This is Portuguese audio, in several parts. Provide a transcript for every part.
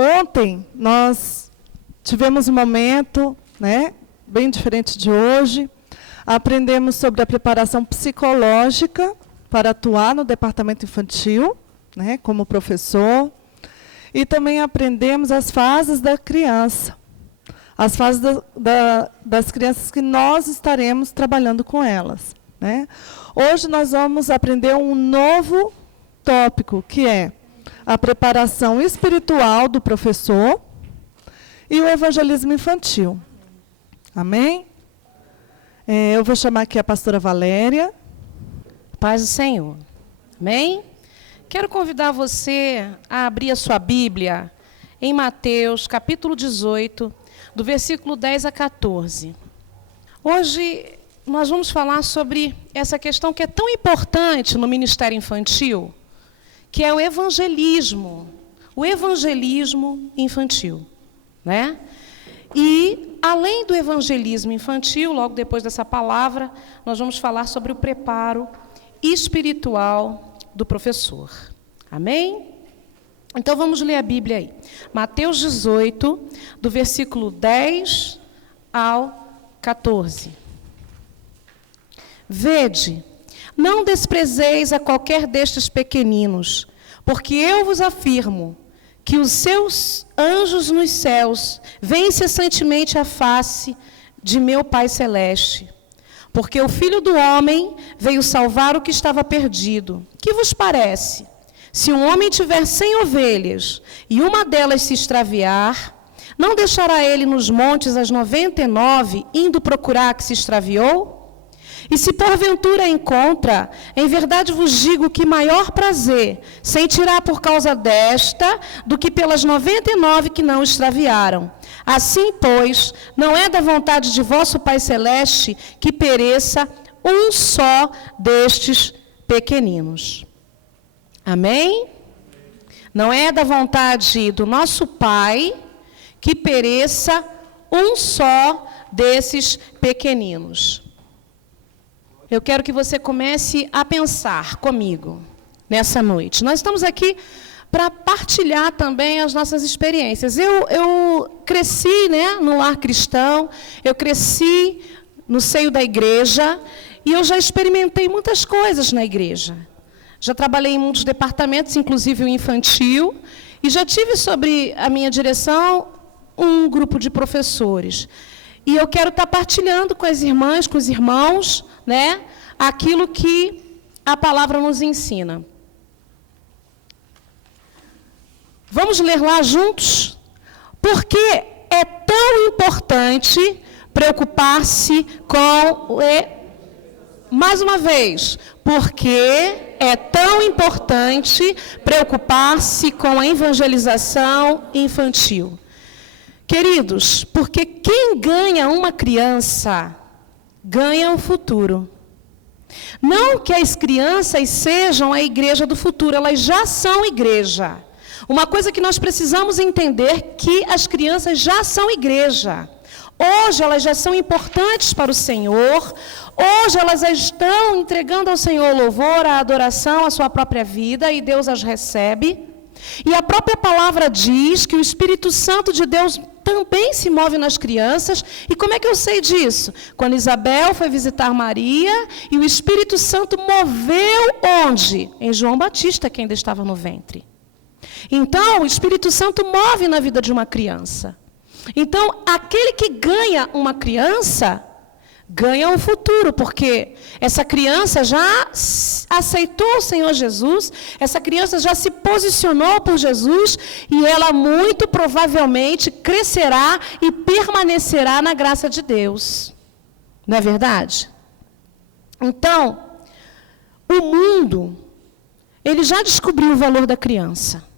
Ontem nós tivemos um momento, né, bem diferente de hoje. Aprendemos sobre a preparação psicológica para atuar no departamento infantil, né, como professor. E também aprendemos as fases da criança. As fases das crianças que nós estaremos trabalhando com elas, né? Hoje nós vamos aprender um novo tópico, que é a preparação espiritual do professor e o evangelismo infantil. Amém? Eu vou chamar aqui a pastora Valéria. Paz do Senhor. Amém? Quero convidar você a abrir a sua Bíblia em Mateus, capítulo 18, do versículo 10 a 14. Hoje nós vamos falar sobre essa questão que é tão importante no ministério infantil, que é o evangelismo infantil, né? E, além do evangelismo infantil, logo depois dessa palavra, nós vamos falar sobre o preparo espiritual do professor. Amém? Então, vamos ler a Bíblia aí. Mateus 18, do versículo 10 ao 14. Vede, não desprezeis a qualquer destes pequeninos, porque eu vos afirmo que os seus anjos nos céus veem incessantemente a face de meu Pai Celeste. Porque o Filho do Homem veio salvar o que estava perdido. Que vos parece? Se um homem tiver 100 ovelhas e uma delas se extraviar, não deixará ele nos montes as 99, indo procurar a que se extraviou? E se porventura encontra, em verdade vos digo que maior prazer sentirá por causa desta do que pelas 99 que não extraviaram. Assim, pois, não é da vontade de vosso Pai Celeste que pereça um só destes pequeninos. Amém? Não é da vontade do nosso Pai que pereça um só desses pequeninos. Eu quero que você comece a pensar comigo nessa noite. Nós estamos aqui para partilhar também as nossas experiências. Eu cresci, né, no lar cristão, eu cresci no seio da igreja e eu já experimentei muitas coisas na igreja. Já trabalhei em muitos departamentos, inclusive o infantil, e já tive sobre a minha direção um grupo de professores. E eu quero estar partilhando com as irmãs, com os irmãos, né, aquilo que a palavra nos ensina. Vamos ler lá juntos? Por que é tão importante preocupar-se com... Mais uma vez, por que é tão importante preocupar-se com a evangelização infantil? Queridos, porque quem ganha uma criança, ganha o futuro. Não que as crianças sejam a igreja do futuro, elas já são igreja. Uma coisa que nós precisamos entender que as crianças já são igreja. Hoje elas já são importantes para o Senhor, hoje elas estão entregando ao Senhor o louvor, a adoração, a sua própria vida, e Deus as recebe. E a própria palavra diz que o Espírito Santo de Deus também se move nas crianças. E como é que eu sei disso? Quando Isabel foi visitar Maria e o Espírito Santo moveu onde? Em João Batista, que ainda estava no ventre. Então, o Espírito Santo move na vida de uma criança. Então, aquele que ganha uma criança, ganha o futuro, porque essa criança já aceitou o Senhor Jesus, essa criança já se posicionou por Jesus, e ela muito provavelmente crescerá e permanecerá na graça de Deus. Não é verdade? Então, o mundo, ele já descobriu o valor da criança.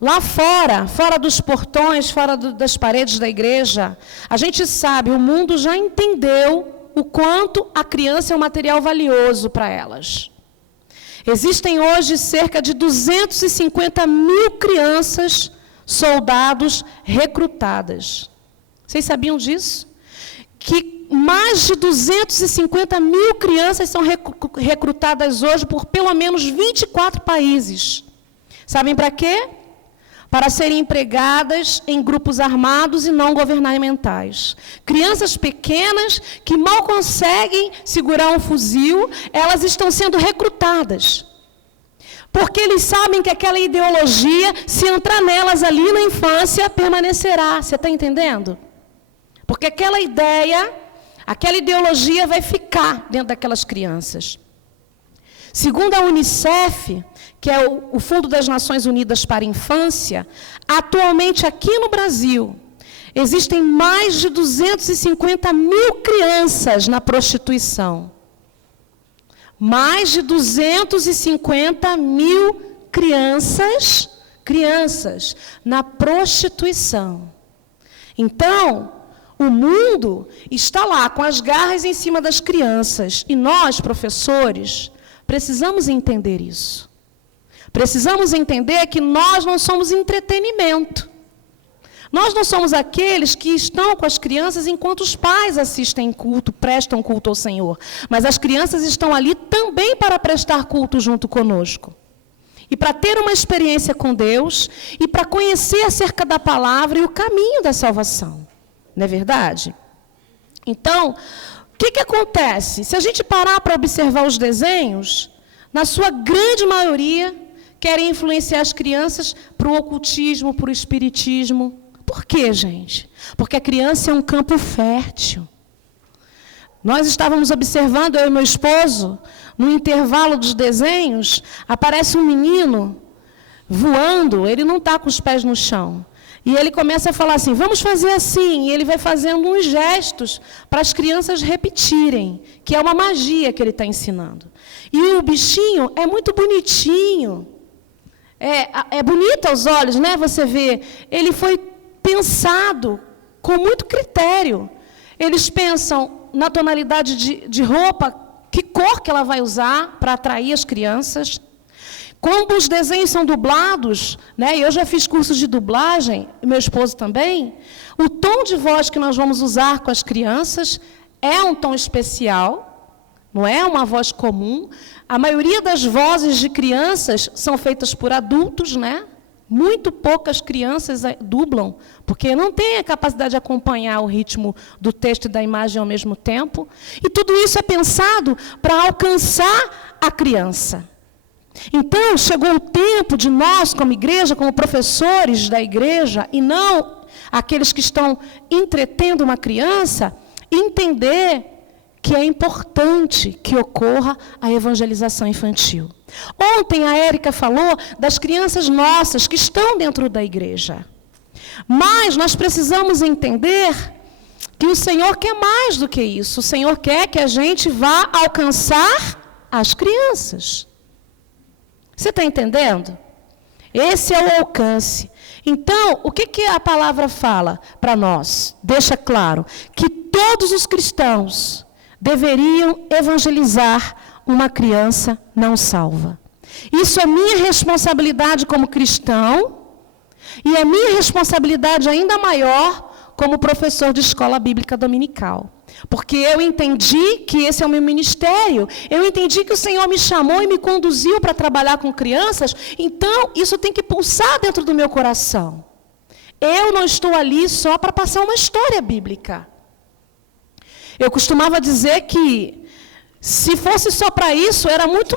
Lá fora dos portões, fora das paredes da igreja, a gente sabe, o mundo já entendeu o quanto a criança é um material valioso para elas. Existem hoje cerca de 250 mil crianças, soldados, recrutadas. Vocês sabiam disso? Que mais de 250 mil crianças são recrutadas hoje por pelo menos 24 países. Sabem para quê? para serem empregadas em grupos armados e não governamentais. Crianças pequenas que mal conseguem segurar um fuzil, elas estão sendo recrutadas. Porque eles sabem que aquela ideologia, se entrar nelas ali na infância, permanecerá. Você está entendendo? Porque aquela ideia, aquela ideologia vai ficar dentro daquelas crianças. Segundo a Unicef, que é o Fundo das Nações Unidas para a Infância, atualmente aqui no Brasil, existem mais de 250 mil crianças na prostituição. Mais de 250 mil crianças na prostituição. Então, o mundo está lá com as garras em cima das crianças. E nós, professores, precisamos entender isso. Precisamos entender que nós não somos entretenimento. Nós não somos aqueles que estão com as crianças enquanto os pais assistem culto, prestam culto ao Senhor. Mas as crianças estão ali também para prestar culto junto conosco. E para ter uma experiência com Deus, e para conhecer acerca da palavra e o caminho da salvação. Não é verdade? Então, o que acontece? Se a gente parar para observar os desenhos, na sua grande maioria, querem influenciar as crianças para o ocultismo, para o espiritismo. Por quê, gente? Porque a criança é um campo fértil. Nós estávamos observando, eu e meu esposo, no intervalo dos desenhos, aparece um menino voando, ele não está com os pés no chão. E ele começa a falar assim, vamos fazer assim. E ele vai fazendo uns gestos para as crianças repetirem, que é uma magia que ele está ensinando. E o bichinho é muito bonitinho. É bonito aos olhos, né? Você vê, ele foi pensado com muito critério. Eles pensam na tonalidade de roupa, que cor que ela vai usar para atrair as crianças. Como os desenhos são dublados, né? Eu já fiz cursos de dublagem, e meu esposo também, o tom de voz que nós vamos usar com as crianças é um tom especial, não é uma voz comum. A maioria das vozes de crianças são feitas por adultos, né? Muito poucas crianças dublam, porque não têm a capacidade de acompanhar o ritmo do texto e da imagem ao mesmo tempo. E tudo isso é pensado para alcançar a criança. Então, chegou o tempo de nós, como igreja, como professores da igreja, e não aqueles que estão entretendo uma criança, entender que é importante que ocorra a evangelização infantil. Ontem a Érica falou das crianças nossas que estão dentro da igreja. Mas nós precisamos entender que o Senhor quer mais do que isso. O Senhor quer que a gente vá alcançar as crianças. Você está entendendo? Esse é o alcance. Então, o que a palavra fala para nós? Deixa claro que todos os cristãos deveriam evangelizar uma criança não salva. Isso é minha responsabilidade como cristão e é minha responsabilidade ainda maior como professor de escola bíblica dominical. Porque eu entendi que esse é o meu ministério, eu entendi que o Senhor me chamou e me conduziu para trabalhar com crianças, então isso tem que pulsar dentro do meu coração. Eu não estou ali só para passar uma história bíblica. Eu costumava dizer que, se fosse só para isso, era muito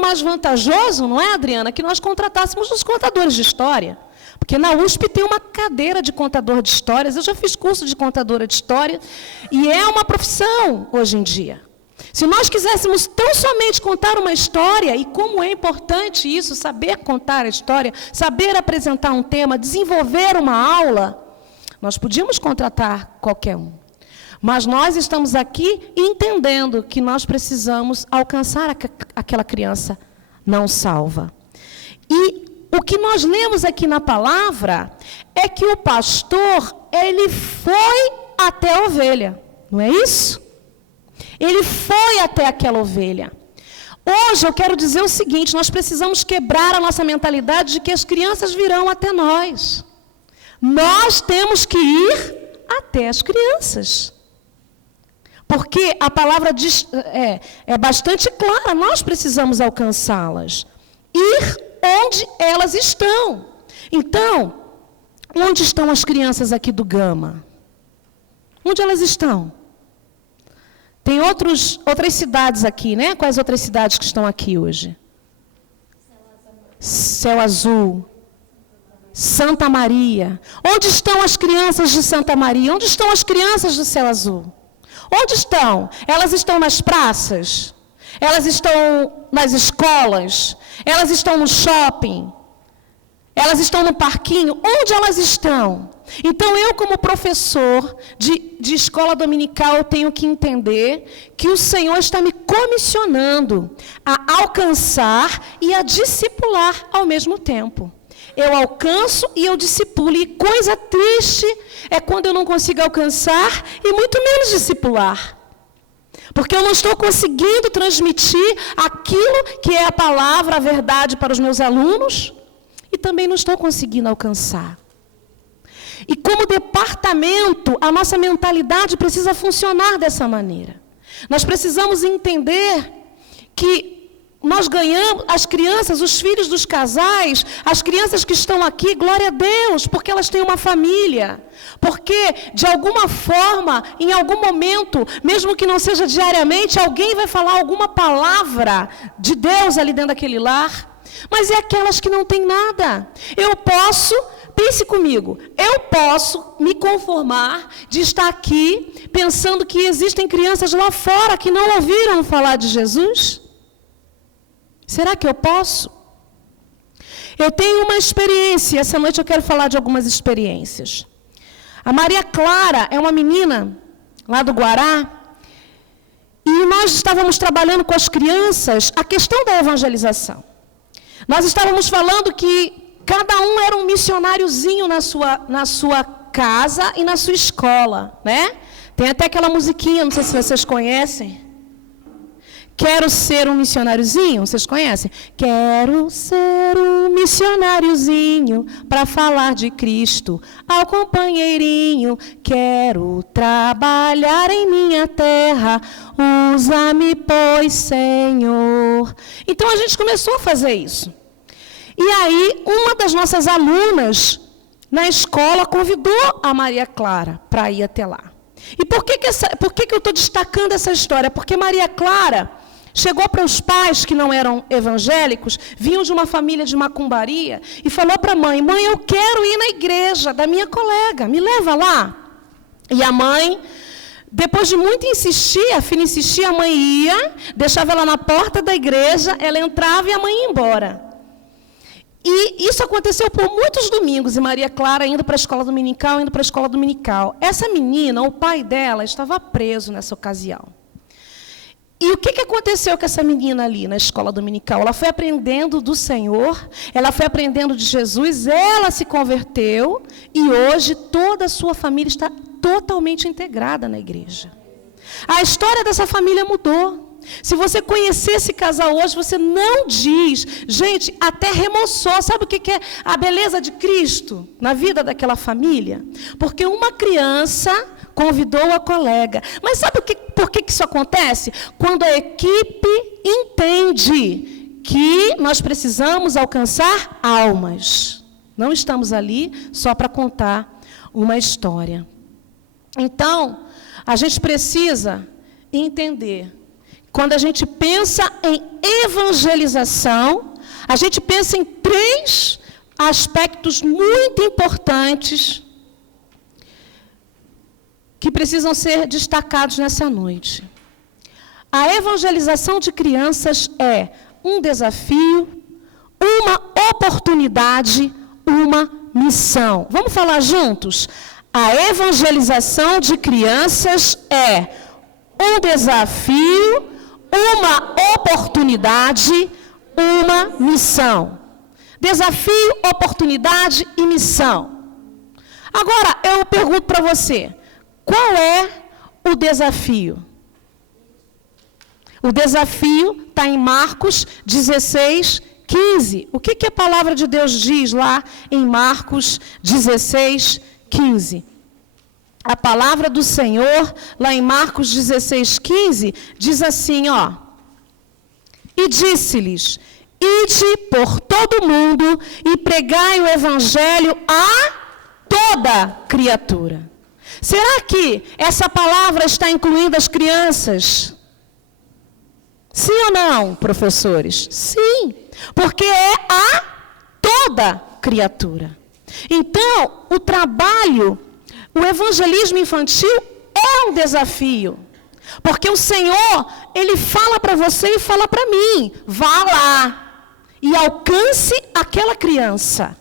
mais vantajoso, não é, Adriana, que nós contratássemos os contadores de história. Porque na USP tem uma cadeira de contador de histórias, eu já fiz curso de contadora de história, e é uma profissão hoje em dia. Se nós quiséssemos tão somente contar uma história, e como é importante isso, saber contar a história, saber apresentar um tema, desenvolver uma aula, nós podíamos contratar qualquer um. Mas nós estamos aqui entendendo que nós precisamos alcançar aquela criança não salva. E o que nós lemos aqui na palavra é que o pastor, ele foi até a ovelha, não é isso? Ele foi até aquela ovelha. Hoje eu quero dizer o seguinte, nós precisamos quebrar a nossa mentalidade de que as crianças virão até nós. Nós temos que ir até as crianças. Porque a palavra é bastante clara, nós precisamos alcançá-las. Ir onde elas estão. Então, onde estão as crianças aqui do Gama? Onde elas estão? Tem outras cidades aqui, né? Quais outras cidades que estão aqui hoje? Céu Azul. Santa Maria. Onde estão as crianças de Santa Maria? Onde estão as crianças do Céu Azul? Onde estão? Elas estão nas praças? Elas estão nas escolas? Elas estão no shopping? Elas estão no parquinho? Onde elas estão? Então, eu, como professor de escola dominical, eu tenho que entender que o Senhor está me comissionando a alcançar e a discipular ao mesmo tempo. Eu alcanço e eu discipulo. E coisa triste é quando eu não consigo alcançar e muito menos discipular. Porque eu não estou conseguindo transmitir aquilo que é a palavra, a verdade para os meus alunos, e também não estou conseguindo alcançar. E como departamento, a nossa mentalidade precisa funcionar dessa maneira. Nós precisamos entender que nós ganhamos, as crianças, os filhos dos casais, as crianças que estão aqui, glória a Deus, porque elas têm uma família. Porque, de alguma forma, em algum momento, mesmo que não seja diariamente, alguém vai falar alguma palavra de Deus ali dentro daquele lar. Mas é aquelas que não têm nada. Eu posso, pense comigo, eu posso me conformar de estar aqui pensando que existem crianças lá fora que não ouviram falar de Jesus? Será que eu posso? Eu tenho uma experiência, essa noite eu quero falar de algumas experiências. A Maria Clara é uma menina lá do Guará, e nós estávamos trabalhando com as crianças a questão da evangelização. Nós estávamos falando que cada um era um missionáriozinho na sua casa e na sua escola, né? Tem até aquela musiquinha, não sei se vocês conhecem. Quero ser um missionáriozinho, vocês conhecem? Quero ser um missionáriozinho para falar de Cristo ao companheirinho. Quero trabalhar em minha terra, usa-me, pois, Senhor. Então a gente começou a fazer isso. E aí, uma das nossas alunas na escola convidou a Maria Clara para ir até lá. E por que eu estou destacando essa história? Porque Maria Clara chegou para os pais que não eram evangélicos, vinham de uma família de macumbaria, e falou para a mãe: mãe, eu quero ir na igreja da minha colega, me leva lá. E a mãe, depois de muito insistir, a filha insistia, a mãe ia, deixava ela na porta da igreja, ela entrava e a mãe ia embora. E isso aconteceu por muitos domingos, e Maria Clara indo para a escola dominical, Essa menina, o pai dela, estava preso nessa ocasião. E o que aconteceu com essa menina ali na escola dominical? Ela foi aprendendo do Senhor, ela foi aprendendo de Jesus, ela se converteu, e hoje toda a sua família está totalmente integrada na igreja. A história dessa família mudou. Se você conhecer esse casal hoje, você não diz, gente, até remoçou. Sabe o que é a beleza de Cristo na vida daquela família? Porque uma criança convidou a colega. Mas sabe por que isso acontece? Quando a equipe entende que nós precisamos alcançar almas. Não estamos ali só para contar uma história. Então, a gente precisa entender. Quando a gente pensa em evangelização, a gente pensa em 3 aspectos muito importantes que precisam ser destacados nessa noite. A evangelização de crianças é um desafio, uma oportunidade, uma missão. Vamos falar juntos? A evangelização de crianças é um desafio, uma oportunidade, uma missão. Desafio, oportunidade e missão. Agora, eu pergunto para você, qual é o desafio? O desafio está em Marcos 16, 15. O que a palavra de Deus diz lá em Marcos 16, 15? A palavra do Senhor, lá em Marcos 16, 15, diz assim, ó. E disse-lhes: ide por todo mundo e pregai o evangelho a toda criatura. Será que essa palavra está incluindo as crianças? Sim ou não, professores? Sim, porque é a toda criatura. Então, o trabalho, o evangelismo infantil é um desafio. Porque o Senhor, Ele fala para você e fala para mim, vá lá e alcance aquela criança.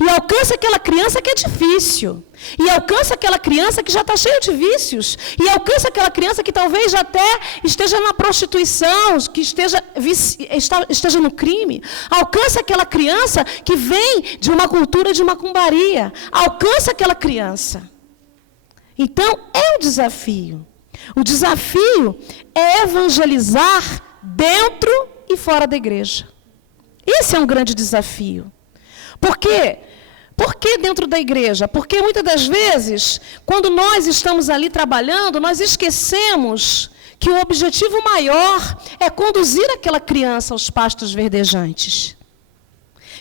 E alcance aquela criança que é difícil. E alcance aquela criança que já está cheia de vícios. E alcance aquela criança que talvez até esteja na prostituição, que esteja no crime. Alcance aquela criança que vem de uma cultura de macumbaria. Alcance aquela criança. Então, é um desafio. O desafio é evangelizar dentro e fora da igreja. Esse é um grande desafio. Por quê? Por que dentro da igreja? Porque muitas das vezes, quando nós estamos ali trabalhando, nós esquecemos que o objetivo maior é conduzir aquela criança aos pastos verdejantes.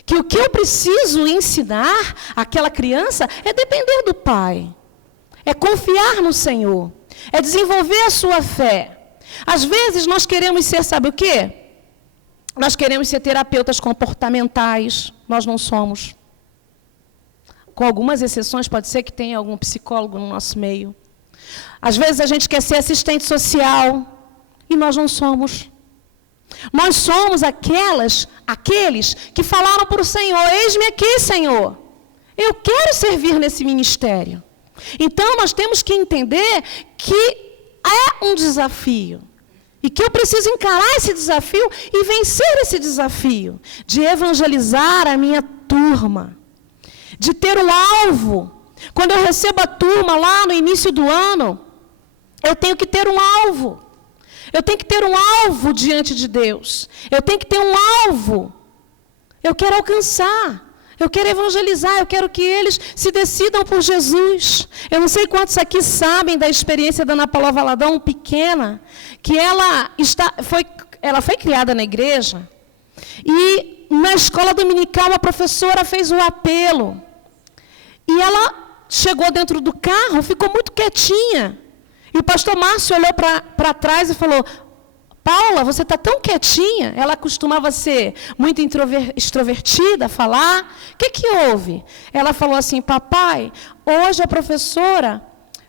Que o que eu preciso ensinar àquela criança é depender do Pai. É confiar no Senhor. É desenvolver a sua fé. Às vezes nós queremos ser, sabe o quê? Nós queremos ser terapeutas comportamentais, nós não somos. Com algumas exceções, pode ser que tenha algum psicólogo no nosso meio. Às vezes a gente quer ser assistente social e nós não somos. Nós somos aqueles que falaram para o Senhor, eis-me aqui, Senhor. Eu quero servir nesse ministério. Então nós temos que entender que é um desafio. E que eu preciso encarar esse desafio e vencer esse desafio. De evangelizar a minha turma. De ter um alvo. Quando eu recebo a turma lá no início do ano, eu tenho que ter um alvo. Eu tenho que ter um alvo diante de Deus. Eu tenho que ter um alvo. Eu quero alcançar. Eu quero evangelizar, eu quero que eles se decidam por Jesus. Eu não sei quantos aqui sabem da experiência da Ana Paula Valadão, pequena, que ela foi criada na igreja, e na escola dominical a professora fez um apelo. E ela chegou dentro do carro, ficou muito quietinha. E o pastor Márcio olhou para trás e falou, Paula, você está tão quietinha. Ela costumava ser muito extrovertida, falar. O que houve? Ela falou assim, papai, hoje a professora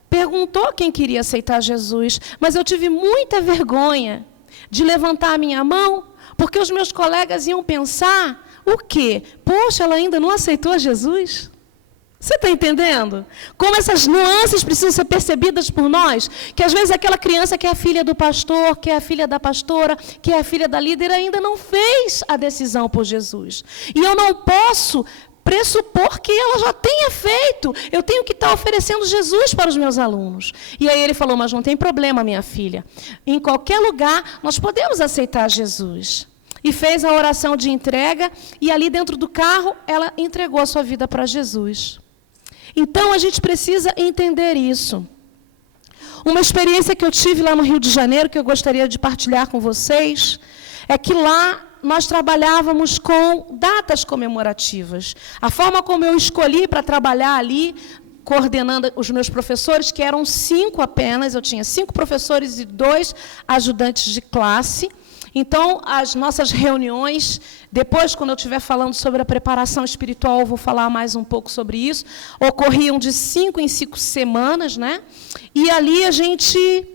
perguntou quem queria aceitar Jesus, mas eu tive muita vergonha de levantar a minha mão, porque os meus colegas iam pensar, o quê? Poxa, ela ainda não aceitou Jesus? Você está entendendo? Como essas nuances precisam ser percebidas por nós, que às vezes aquela criança que é a filha do pastor, que é a filha da pastora, que é a filha da líder, ainda não fez a decisão por Jesus. E eu não posso pressupor que ela já tenha feito. Eu tenho que estar oferecendo Jesus para os meus alunos. E aí ele falou, mas não tem problema, minha filha. Em qualquer lugar, nós podemos aceitar Jesus. E fez a oração de entrega, e ali dentro do carro, ela entregou a sua vida para Jesus. Então, a gente precisa entender isso. Uma experiência que eu tive lá no Rio de Janeiro, que eu gostaria de partilhar com vocês, é que lá nós trabalhávamos com datas comemorativas. A forma como eu escolhi para trabalhar ali, coordenando os meus professores, que eram 5 apenas, eu tinha 5 professores e 2 ajudantes de classe. Então, as nossas reuniões, depois, quando eu estiver falando sobre a preparação espiritual, eu vou falar mais um pouco sobre isso, ocorriam de 5 em 5 semanas, né? E ali a gente,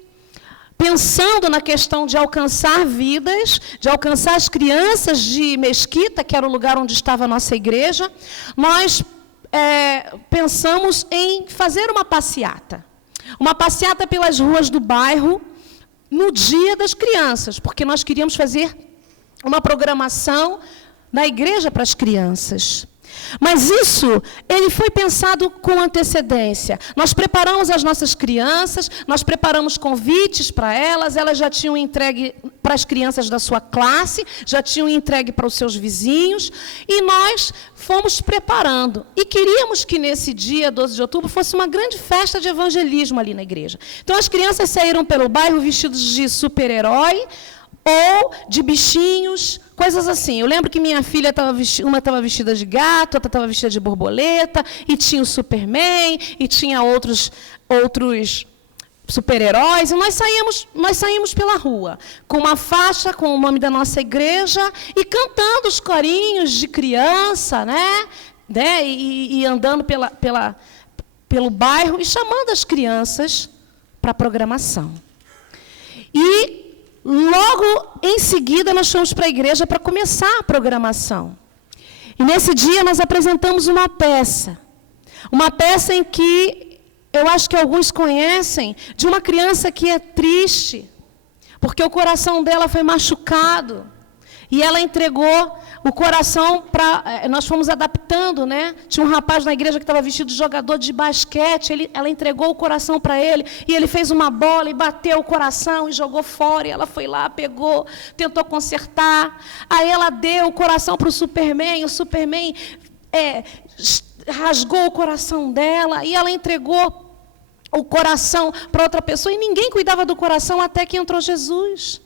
pensando na questão de alcançar vidas, de alcançar as crianças de Mesquita, que era o lugar onde estava a nossa igreja, nós pensamos em fazer uma passeata pelas ruas do bairro, no Dia das Crianças, porque nós queríamos fazer uma programação na igreja para as crianças. Mas isso, ele foi pensado com antecedência. Nós preparamos as nossas crianças, nós preparamos convites para elas já tinham entregue para as crianças da sua classe, já tinham entregue para os seus vizinhos, e nós fomos preparando. E queríamos que nesse dia, 12 de outubro, fosse uma grande festa de evangelismo ali na igreja. Então as crianças saíram pelo bairro vestidos de super-herói, ou de bichinhos, coisas assim. Eu lembro que minha filha uma estava vestida de gato, outra estava vestida de borboleta, e tinha o Superman, e tinha outros super-heróis, e nós saímos pela rua, com uma faixa com o nome da nossa igreja, e cantando os corinhos de criança, né? E andando pelo bairro, e chamando as crianças para a programação. E logo em seguida nós fomos para a igreja para começar a programação. E nesse dia nós apresentamos uma peça em que eu acho que alguns conhecem, de uma criança que é triste, porque o coração dela foi machucado, e ela entregou o coração para... Nós fomos adaptando, né? Tinha um rapaz na igreja que estava vestido de jogador de basquete, ela entregou o coração para ele, e ele fez uma bola e bateu o coração e jogou fora, e ela foi lá, pegou, tentou consertar, aí ela deu o coração para o Superman rasgou o coração dela, e ela entregou o coração para outra pessoa, e ninguém cuidava do coração até que entrou Jesus.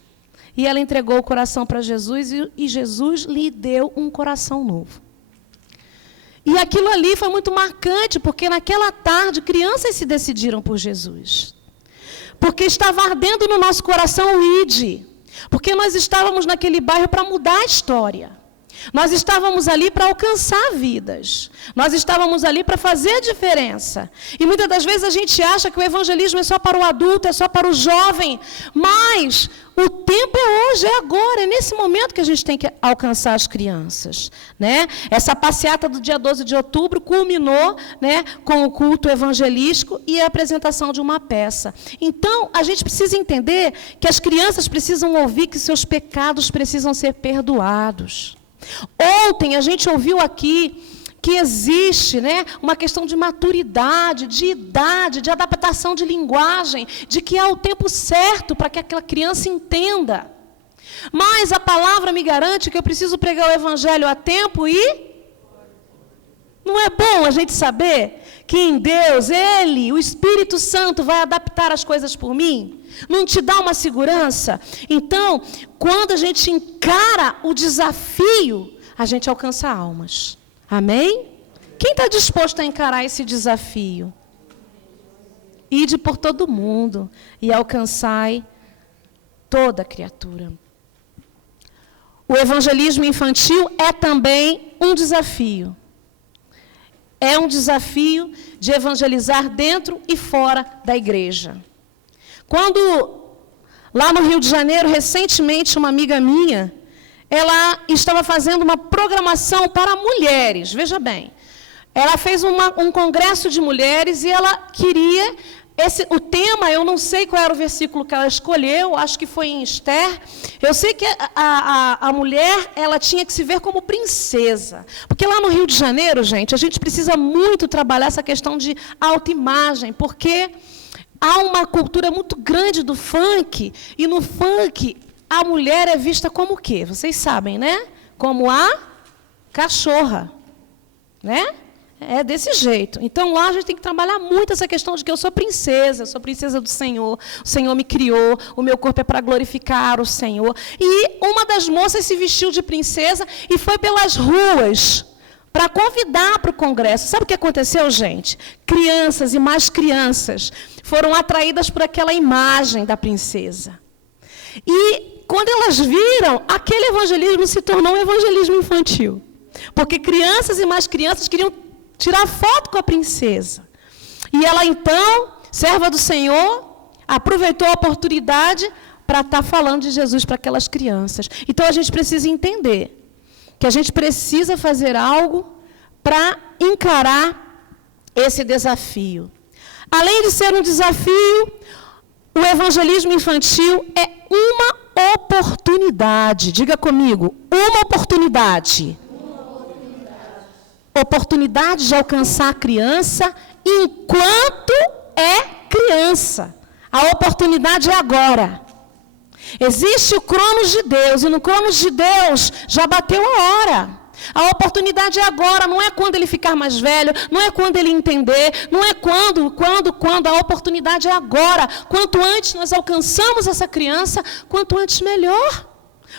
E ela entregou o coração para Jesus, e Jesus lhe deu um coração novo. E aquilo ali foi muito marcante, porque naquela tarde crianças se decidiram por Jesus. Porque estava ardendo no nosso coração o ID. Porque nós estávamos naquele bairro para mudar a história. Nós estávamos ali para alcançar vidas. Nós estávamos ali para fazer a diferença. E muitas das vezes a gente acha que o evangelismo é só para o adulto, é só para o jovem. Mas o tempo é hoje, é agora, é nesse momento que a gente tem que alcançar as crianças, né? Essa passeata do dia 12 de outubro culminou, né, com o culto evangelístico e a apresentação de uma peça. Então, a gente precisa entender que as crianças precisam ouvir que seus pecados precisam ser perdoados. Ontem a gente ouviu aqui que existe, né, uma questão de maturidade, de idade, de adaptação de linguagem, de que há o tempo certo para que aquela criança entenda. Mas a palavra me garante que eu preciso pregar o evangelho a tempo e... Não é bom a gente saber que em Deus, Ele, o Espírito Santo, vai adaptar as coisas por mim? Não te dá uma segurança? Então, quando a gente encara o desafio, a gente alcança almas. Amém? Quem está disposto a encarar esse desafio? Ide por todo mundo e alcançai toda criatura. O evangelismo infantil é também um desafio. É um desafio de evangelizar dentro e fora da igreja. Quando, lá no Rio de Janeiro, recentemente, uma amiga minha, ela estava fazendo uma programação para mulheres, veja bem. Ela fez um congresso de mulheres e ela queria... o tema, eu não sei qual era o versículo que ela escolheu, acho que foi em Esther. Eu sei que a mulher, ela tinha que se ver como princesa. Porque lá no Rio de Janeiro, gente, a gente precisa muito trabalhar essa questão de autoimagem, porque há uma cultura muito grande do funk, e no funk a mulher é vista como o quê? Vocês sabem, né? Como a cachorra, né? É desse jeito. Então, lá a gente tem que trabalhar muito essa questão de que eu sou princesa do Senhor, o Senhor me criou, o meu corpo é para glorificar o Senhor. E uma das moças se vestiu de princesa e foi pelas ruas para convidar para o congresso. Sabe o que aconteceu, gente? Crianças e mais crianças foram atraídas por aquela imagem da princesa. E quando elas viram, aquele evangelismo se tornou um evangelismo infantil. Porque crianças e mais crianças queriam tirar foto com a princesa. E ela, então, serva do Senhor, aproveitou a oportunidade para estar falando de Jesus para aquelas crianças. Então, a gente precisa entender que a gente precisa fazer algo para encarar esse desafio. Além de ser um desafio, o evangelismo infantil é uma oportunidade. Diga comigo, uma oportunidade. Oportunidade de alcançar a criança enquanto é criança. A oportunidade é agora. Existe o cronos de Deus, e no cronos de Deus já bateu a hora. A oportunidade é agora, não é quando ele ficar mais velho, não é quando ele entender, não é quando, a oportunidade é agora. Quanto antes nós alcançamos essa criança, quanto antes melhor.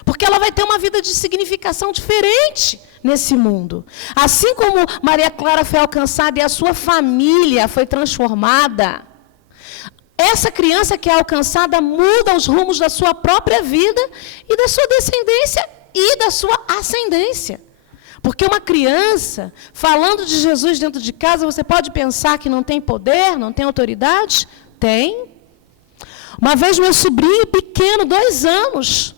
Porque ela vai ter uma vida de significação diferente nesse mundo. Assim como Maria Clara foi alcançada e a sua família foi transformada, essa criança que é alcançada muda os rumos da sua própria vida e da sua descendência e da sua ascendência. Porque uma criança, falando de Jesus dentro de casa, você pode pensar que não tem poder, não tem autoridade? Tem. Uma vez meu sobrinho pequeno, 2 anos,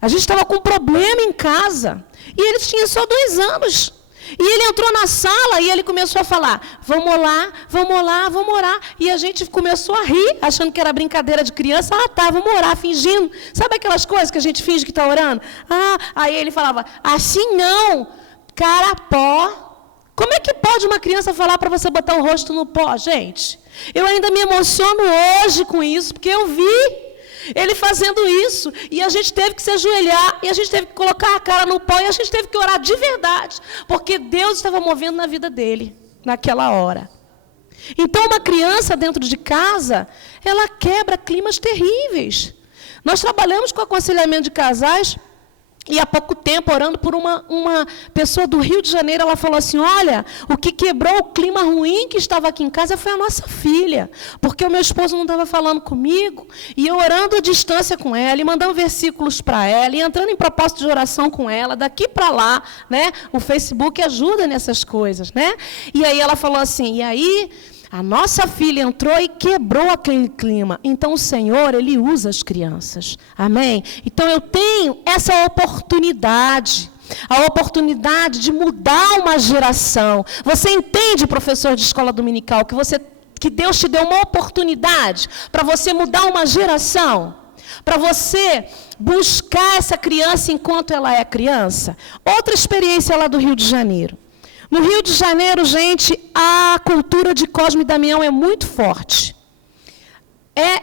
a gente estava com um problema em casa, e ele tinha só 2 anos. E ele entrou na sala e ele começou a falar, vamos lá, vamos lá, vamos orar. E a gente começou a rir, achando que era brincadeira de criança. Ah, tá, vamos orar, fingindo. Sabe aquelas coisas que a gente finge que está orando? Ah, aí ele falava, assim não, carapó. Como é que pode uma criança falar para você botar o rosto no pó, gente? Eu ainda me emociono hoje com isso, porque eu vi ele fazendo isso, e a gente teve que se ajoelhar, e a gente teve que colocar a cara no pó, e a gente teve que orar de verdade, porque Deus estava movendo na vida dele, naquela hora. Então, uma criança dentro de casa, ela quebra climas terríveis. Nós trabalhamos com aconselhamento de casais, e há pouco tempo, orando por uma pessoa do Rio de Janeiro, ela falou assim, olha, o que quebrou o clima ruim que estava aqui em casa foi a nossa filha, porque o meu esposo não estava falando comigo, e eu orando à distância com ela, e mandando versículos para ela, e entrando em propósito de oração com ela, daqui para lá, né? O Facebook ajuda nessas coisas, né? E aí ela falou assim, e aí a nossa filha entrou e quebrou aquele clima. Então, o Senhor, Ele usa as crianças. Amém? Então, eu tenho essa oportunidade. A oportunidade de mudar uma geração. Você entende, professor de escola dominical, que Deus te deu uma oportunidade para você mudar uma geração? Para você buscar essa criança enquanto ela é criança? Outra experiência lá do Rio de Janeiro. No Rio de Janeiro, gente, a cultura de Cosme e Damião é muito forte.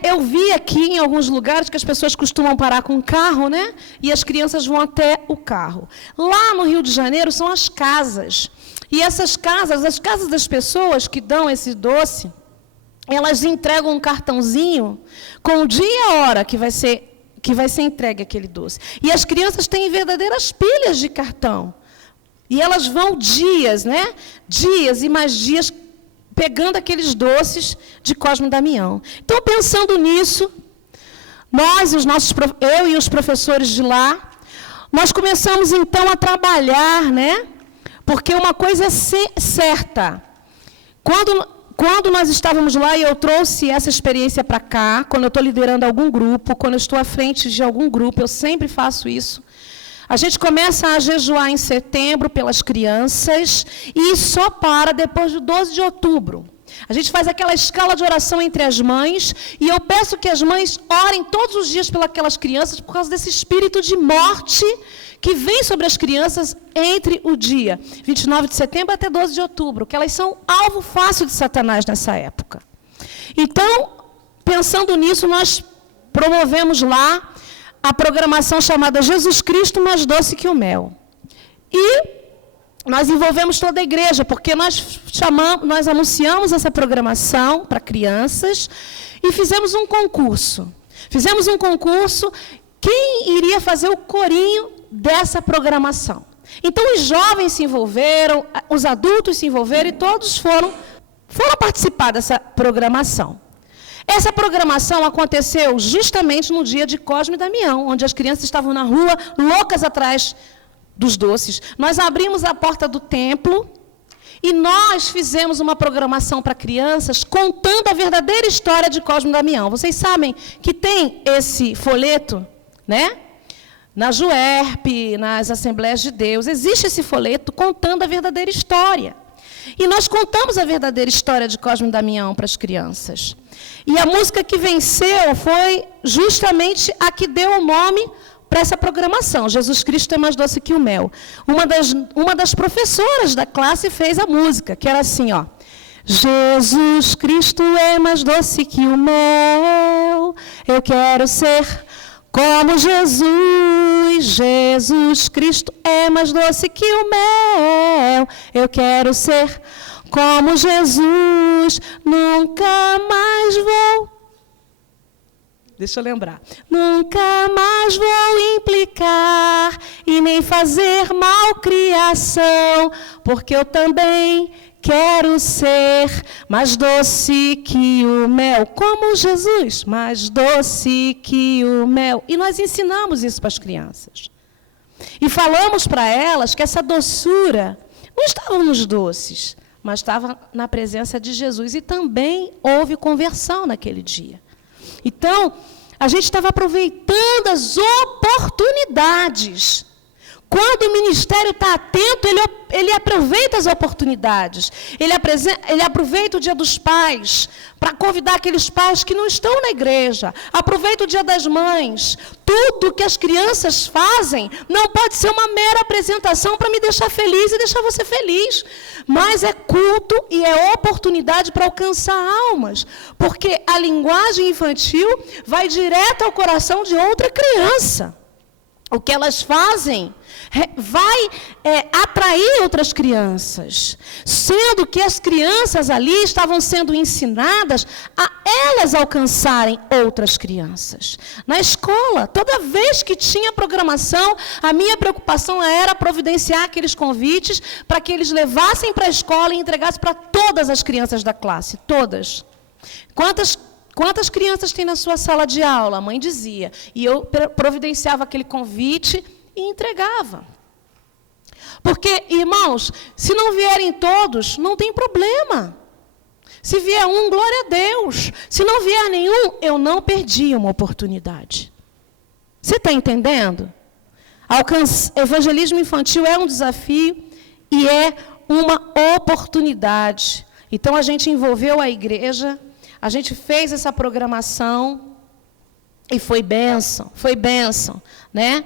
Eu vi aqui em alguns lugares que as pessoas costumam parar com o carro, né? E as crianças vão até o carro. Lá no Rio de Janeiro são as casas. E essas casas, as casas das pessoas que dão esse doce, elas entregam um cartãozinho com o dia e a hora que vai ser entregue aquele doce. E as crianças têm verdadeiras pilhas de cartão. E elas vão dias, né? Dias e mais dias pegando aqueles doces de Cosme e Damião. Então, pensando nisso, eu e os professores de lá, nós começamos então a trabalhar, né? Porque uma coisa é certa. Quando nós estávamos lá e eu trouxe essa experiência para cá, quando eu estou liderando algum grupo, quando eu estou à frente de algum grupo, eu sempre faço isso. A gente começa a jejuar em setembro pelas crianças e só para depois do 12 de outubro. A gente faz aquela escala de oração entre as mães e eu peço que as mães orem todos os dias pelas crianças por causa desse espírito de morte que vem sobre as crianças entre o dia 29 de setembro até 12 de outubro, que elas são alvo fácil de Satanás nessa época. Então, pensando nisso, nós promovemos lá a programação chamada Jesus Cristo mais doce que o mel. E nós envolvemos toda a igreja, porque nós anunciamos essa programação para crianças e fizemos um concurso. Fizemos um concurso, quem iria fazer o corinho dessa programação. Então, os jovens se envolveram, os adultos se envolveram e todos foram participar dessa programação. Essa programação aconteceu justamente no dia de Cosme e Damião, onde as crianças estavam na rua, loucas atrás dos doces. Nós abrimos a porta do templo e nós fizemos uma programação para crianças contando a verdadeira história de Cosme e Damião. Vocês sabem que tem esse folheto, né? Na JUERP, nas Assembleias de Deus, existe esse folheto contando a verdadeira história. E nós contamos a verdadeira história de Cosme e Damião para as crianças. E a música que venceu foi justamente a que deu o nome para essa programação. Jesus Cristo é mais doce que o mel. Uma das professoras da classe fez a música, que era assim, ó. Jesus Cristo é mais doce que o mel. Eu quero ser como Jesus. Jesus Cristo é mais doce que o mel. Eu quero ser como Jesus, nunca mais vou. Deixa eu lembrar. Nunca mais vou implicar e nem fazer malcriação, porque eu também quero ser mais doce que o mel. Como Jesus, mais doce que o mel. E nós ensinamos isso para as crianças. E falamos para elas que essa doçura não estava nos doces, mas estava na presença de Jesus. E também houve conversão naquele dia. Então, a gente estava aproveitando as oportunidades. Quando o ministério está atento, ele aproveita as oportunidades. Ele aproveita o Dia dos Pais para convidar aqueles pais que não estão na igreja. Aproveita o Dia das Mães. Tudo que as crianças fazem não pode ser uma mera apresentação para me deixar feliz e deixar você feliz. Mas é culto e é oportunidade para alcançar almas. Porque a linguagem infantil vai direto ao coração de outra criança. O que elas fazem vai atrair outras crianças, sendo que as crianças ali estavam sendo ensinadas a elas alcançarem outras crianças. Na escola, toda vez que tinha programação, a minha preocupação era providenciar aqueles convites para que eles levassem para a escola e entregassem para todas as crianças da classe, todas. Quantas crianças tem na sua sala de aula? A mãe dizia. E eu providenciava aquele convite e entregava. Porque, irmãos, se não vierem todos, não tem problema. Se vier um, glória a Deus. Se não vier nenhum, eu não perdi uma oportunidade. Você está entendendo? Evangelismo infantil é um desafio e é uma oportunidade. Então, a gente envolveu a igreja. A gente fez essa programação e foi bênção, né?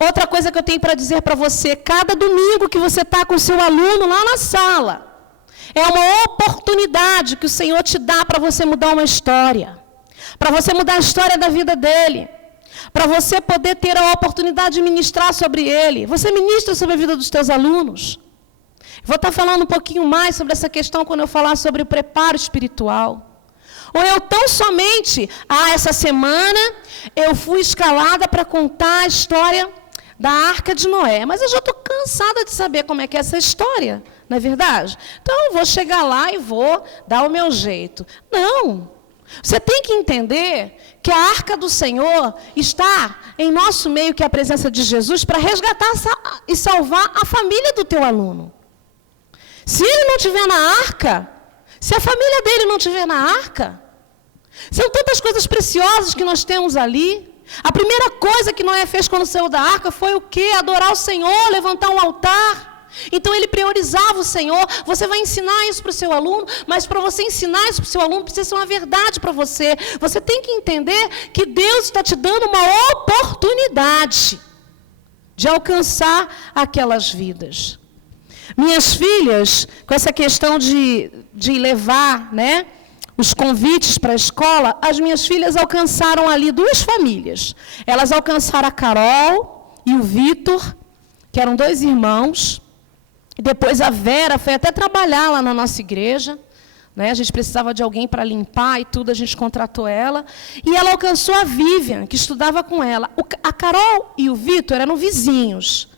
Outra coisa que eu tenho para dizer para você, cada domingo que você está com o seu aluno lá na sala, é uma oportunidade que o Senhor te dá para você mudar uma história, para você mudar a história da vida dele, para você poder ter a oportunidade de ministrar sobre ele. Você ministra sobre a vida dos teus alunos. Vou estar falando um pouquinho mais sobre essa questão quando eu falar sobre o preparo espiritual. Ou eu tão somente, essa semana, eu fui escalada para contar a história da Arca de Noé. Mas eu já estou cansada de saber como é que é essa história, não é verdade? Então, eu vou chegar lá e vou dar o meu jeito. Não. Você tem que entender que a Arca do Senhor está em nosso meio, que é a presença de Jesus, para resgatar e salvar a família do teu aluno. Se ele não estiver na Arca, se a família dele não estiver na Arca, são tantas coisas preciosas que nós temos ali. A primeira coisa que Noé fez quando saiu da arca foi o quê? Adorar o Senhor, levantar um altar. Então ele priorizava o Senhor. Você vai ensinar isso para o seu aluno, mas para você ensinar isso para o seu aluno precisa ser uma verdade para você. Você tem que entender que Deus está te dando uma oportunidade de alcançar aquelas vidas. Minhas filhas, com essa questão de levar, né, os convites para a escola, as minhas filhas alcançaram ali 2 famílias. Elas alcançaram a Carol e o Vitor, que eram 2 irmãos. E depois a Vera foi até trabalhar lá na nossa igreja. Né? A gente precisava de alguém para limpar e tudo, a gente contratou ela. E ela alcançou a Vivian, que estudava com ela. A Carol e o Vitor eram vizinhos,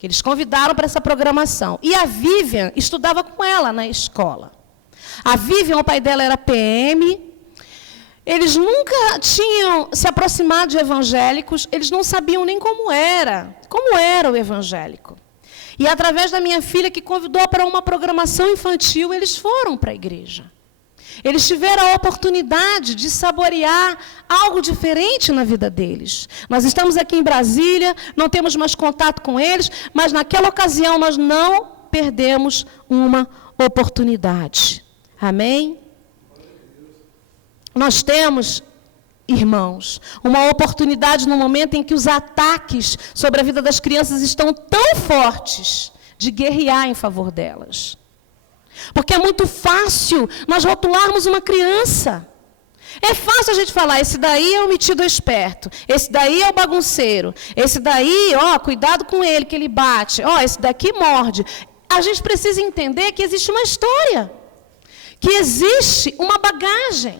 que eles convidaram para essa programação. E a Vivian estudava com ela na escola. A Vivian, o pai dela era PM, eles nunca tinham se aproximado de evangélicos, eles não sabiam nem como era o evangélico. E através da minha filha, que convidou para uma programação infantil, eles foram para a igreja. Eles tiveram a oportunidade de saborear algo diferente na vida deles. Nós estamos aqui em Brasília, não temos mais contato com eles, mas naquela ocasião nós não perdemos uma oportunidade. Amém? Nós temos, irmãos, uma oportunidade no momento em que os ataques sobre a vida das crianças estão tão fortes de guerrear em favor delas. Porque é muito fácil nós rotularmos uma criança. É fácil a gente falar, esse daí é o metido esperto, esse daí é o bagunceiro, esse daí, cuidado com ele que ele bate, esse daqui morde. A gente precisa entender que existe uma história, que existe uma bagagem,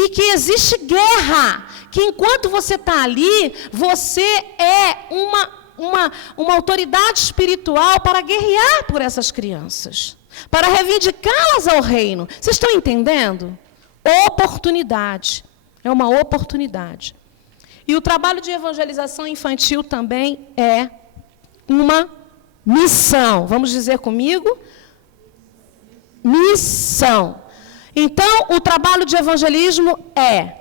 e que existe guerra, que que enquanto você está ali, você é uma autoridade espiritual para guerrear por essas crianças, para reivindicá-las ao reino. Vocês estão entendendo? Oportunidade. É uma oportunidade. E o trabalho de evangelização infantil também é uma missão. Vamos dizer comigo? Missão. Então, o trabalho de evangelismo é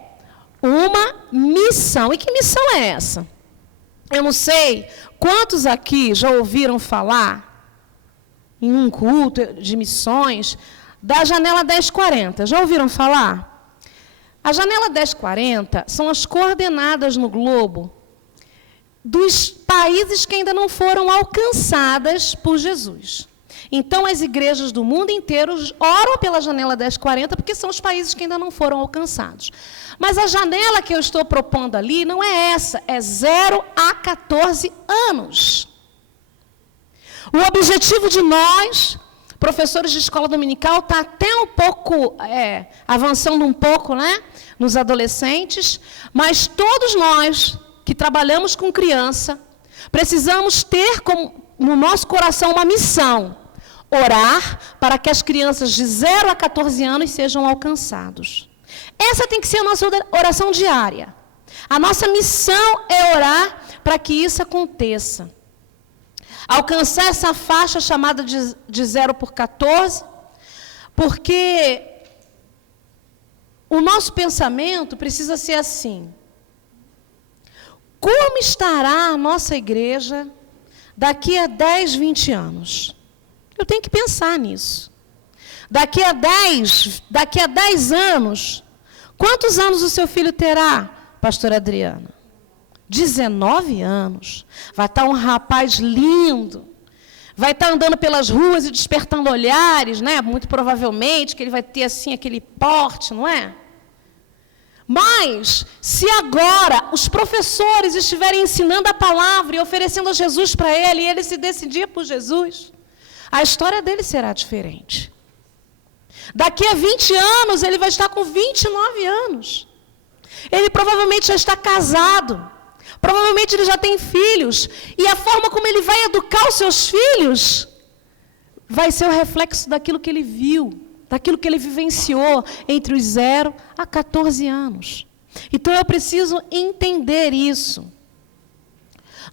uma missão. E que missão é essa? Eu não sei quantos aqui já ouviram falar, em um culto de missões, da Janela 1040. Já ouviram falar? A Janela 1040 são as coordenadas no globo dos países que ainda não foram alcançadas por Jesus. Então, as igrejas do mundo inteiro oram pela Janela 1040, porque são os países que ainda não foram alcançados. Mas a janela que eu estou propondo ali não é essa, é 0 a 14 anos. O objetivo de nós, professores de escola dominical, está até um pouco, avançando um pouco, né, nos adolescentes, mas todos nós que trabalhamos com criança, precisamos ter no nosso coração uma missão: orar para que as crianças de 0 a 14 anos sejam alcançados. Essa tem que ser a nossa oração diária. A nossa missão é orar para que isso aconteça. Alcançar essa faixa chamada de 0 por 14, porque o nosso pensamento precisa ser assim: como estará a nossa igreja daqui a 10, 20 anos? Eu tenho que pensar nisso. Daqui a 10 anos, quantos anos o seu filho terá, pastora Adriana? 19 anos. Vai estar um rapaz lindo. Vai estar andando pelas ruas e despertando olhares, né? Muito provavelmente, que ele vai ter assim aquele porte, não é? Mas, se agora os professores estiverem ensinando a palavra e oferecendo a Jesus para ele, e ele se decidir por Jesus, a história dele será diferente. Daqui a 20 anos, ele vai estar com 29 anos. Ele provavelmente já está casado. Provavelmente ele já tem filhos. E a forma como ele vai educar os seus filhos vai ser o reflexo daquilo que ele viu, daquilo que ele vivenciou entre os 0 a 14 anos. Então, eu preciso entender isso.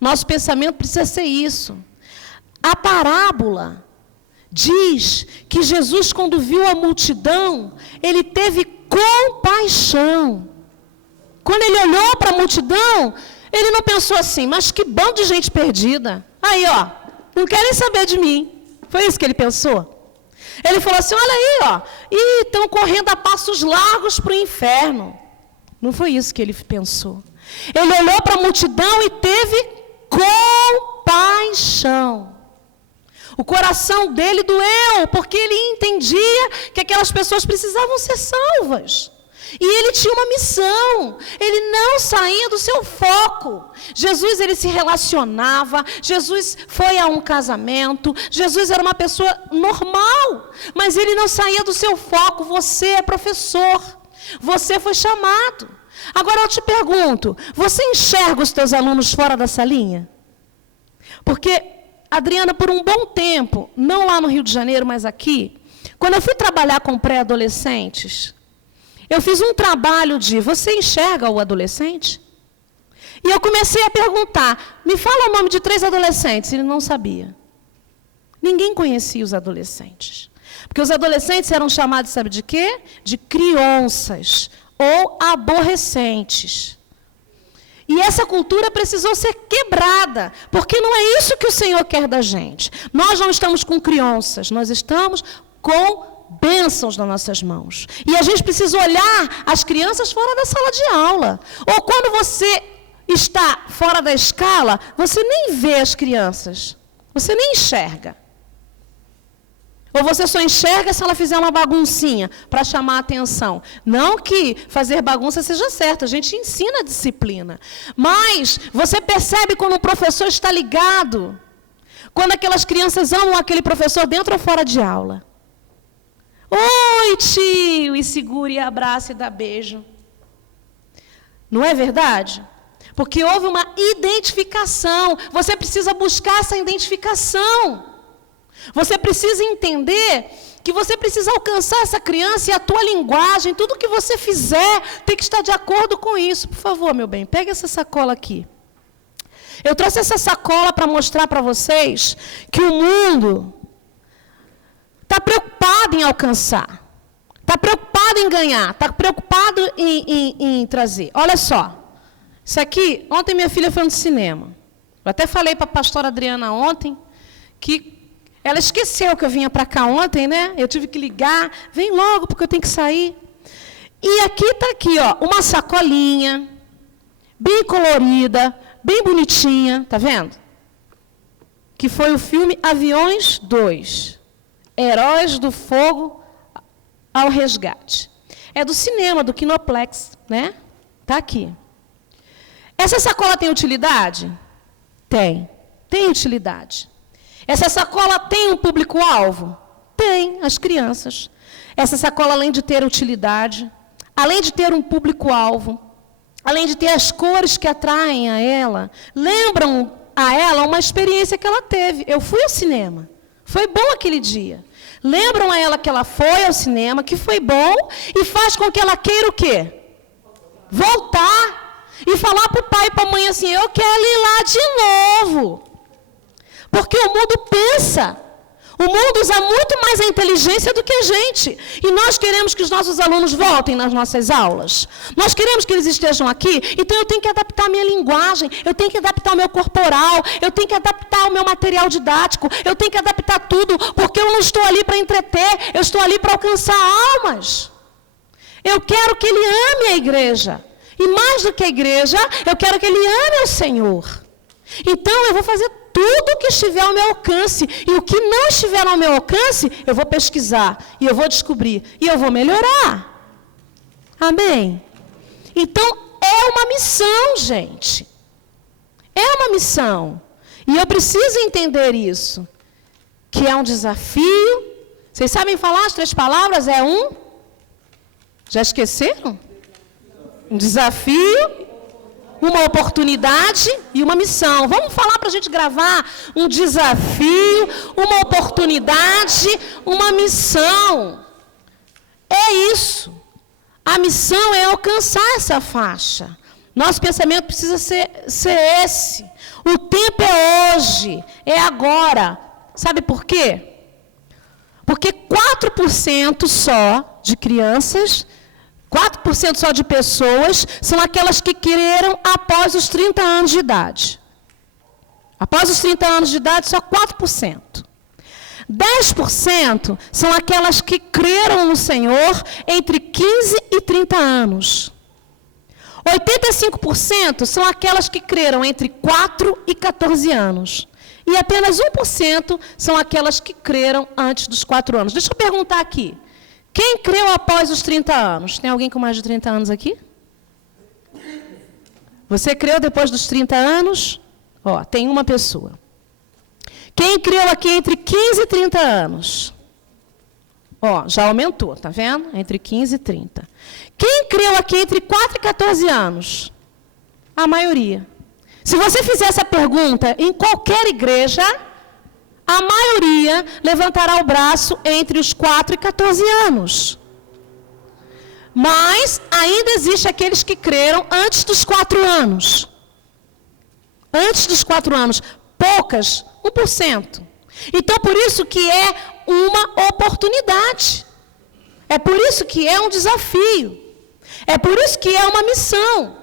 Nosso pensamento precisa ser isso. A parábola diz que Jesus, quando viu a multidão, ele teve compaixão. Quando ele olhou para a multidão, ele não pensou assim: mas que bando de gente perdida. Aí, ó, não querem saber de mim. Foi isso que ele pensou? Ele falou assim: olha aí, ó, estão correndo a passos largos para o inferno. Não foi isso que ele pensou. Ele olhou para a multidão e teve compaixão. O coração dele doeu, porque ele entendia que aquelas pessoas precisavam ser salvas. E ele tinha uma missão, ele não saía do seu foco. Jesus, ele se relacionava, Jesus foi a um casamento, Jesus era uma pessoa normal, mas ele não saía do seu foco. Você é professor, você foi chamado. Agora eu te pergunto, você enxerga os teus alunos fora da salinha? Porque, Adriana, por um bom tempo, não lá no Rio de Janeiro, mas aqui, quando eu fui trabalhar com pré-adolescentes, eu fiz um trabalho de: você enxerga o adolescente? E eu comecei a perguntar: me fala o nome de 3 adolescentes. Ele não sabia. Ninguém conhecia os adolescentes. Porque os adolescentes eram chamados, sabe de quê? De crianças ou aborrecentes. E essa cultura precisou ser quebrada, porque não é isso que o Senhor quer da gente. Nós não estamos com crianças, nós estamos com bênçãos nas nossas mãos. E a gente precisa olhar as crianças fora da sala de aula. Ou quando você está fora da escala, você nem vê as crianças, você nem enxerga. Ou você só enxerga se ela fizer uma baguncinha para chamar a atenção. Não que fazer bagunça seja certo, a gente ensina a disciplina. Mas você percebe quando o professor está ligado, quando aquelas crianças amam aquele professor dentro ou fora de aula. Oi, tio! E segura e abraça e dá beijo. Não é verdade? Porque houve uma identificação. Você precisa buscar essa identificação. Você precisa entender que você precisa alcançar essa criança e a tua linguagem, tudo que você fizer tem que estar de acordo com isso. Por favor, meu bem, pega essa sacola aqui. Eu trouxe essa sacola para mostrar para vocês que o mundo está preocupado em alcançar, está preocupado em ganhar, está preocupado em trazer. Olha só, isso aqui, ontem minha filha foi no cinema. Eu até falei para a pastora Adriana ontem que ela esqueceu que eu vinha para cá ontem, né? Eu tive que ligar, vem logo porque eu tenho que sair. E aqui está aqui, ó, uma sacolinha, bem colorida, bem bonitinha, tá vendo? Que foi o filme Aviões 2, Heróis do Fogo ao Resgate. É do cinema, do Kinoplex, né? Tá aqui. Essa sacola tem utilidade? Tem utilidade. Essa sacola tem um público-alvo? Tem, as crianças. Essa sacola, além de ter utilidade, além de ter um público-alvo, além de ter as cores que atraem a ela, lembram a ela uma experiência que ela teve. Eu fui ao cinema, foi bom aquele dia. Lembram a ela que ela foi ao cinema, que foi bom, e faz com que ela queira o quê? Voltar. E falar para o pai e para a mãe assim, eu quero ir lá de novo. Porque o mundo pensa, o mundo usa muito mais a inteligência do que a gente. E nós queremos que os nossos alunos voltem nas nossas aulas. Nós queremos que eles estejam aqui, então eu tenho que adaptar a minha linguagem, eu tenho que adaptar o meu corporal, eu tenho que adaptar o meu material didático, eu tenho que adaptar tudo, porque eu não estou ali para entreter, eu estou ali para alcançar almas. Eu quero que ele ame a igreja. E mais do que a igreja, eu quero que ele ame ao Senhor. Então eu vou fazer tudo o que estiver ao meu alcance. E o que não estiver ao meu alcance, eu vou pesquisar. E eu vou descobrir. E eu vou melhorar. Amém? Então, é uma missão, gente. É uma missão. E eu preciso entender isso. Que é um desafio. Vocês sabem falar as 3 palavras? É um... Já esqueceram? Um desafio, uma oportunidade e uma missão. Vamos falar para a gente gravar um desafio, uma oportunidade, uma missão. É isso. A missão é alcançar essa faixa. Nosso pensamento precisa ser esse. O tempo é hoje, é agora. Sabe por quê? Porque 4% só de crianças... 4% só de pessoas são aquelas que creram após os 30 anos de idade. Após os 30 anos de idade, só 4%. 10% são aquelas que creram no Senhor entre 15 e 30 anos. 85% são aquelas que creram entre 4 e 14 anos. E apenas 1% são aquelas que creram antes dos 4 anos. Deixa eu perguntar aqui. Quem creu após os 30 anos? Tem alguém com mais de 30 anos aqui? Você creu depois dos 30 anos? Ó, tem uma pessoa. Quem creu aqui entre 15 e 30 anos? Ó, já aumentou, tá vendo? Entre 15 e 30. Quem creu aqui entre 4 e 14 anos? A maioria. Se você fizer essa pergunta em qualquer igreja... A maioria levantará o braço entre os 4 e 14 anos. Mas ainda existe aqueles que creram antes dos 4 anos. Antes dos 4 anos. Poucas, 1%. Então, por isso que é uma oportunidade. É por isso que é um desafio. É por isso que é uma missão.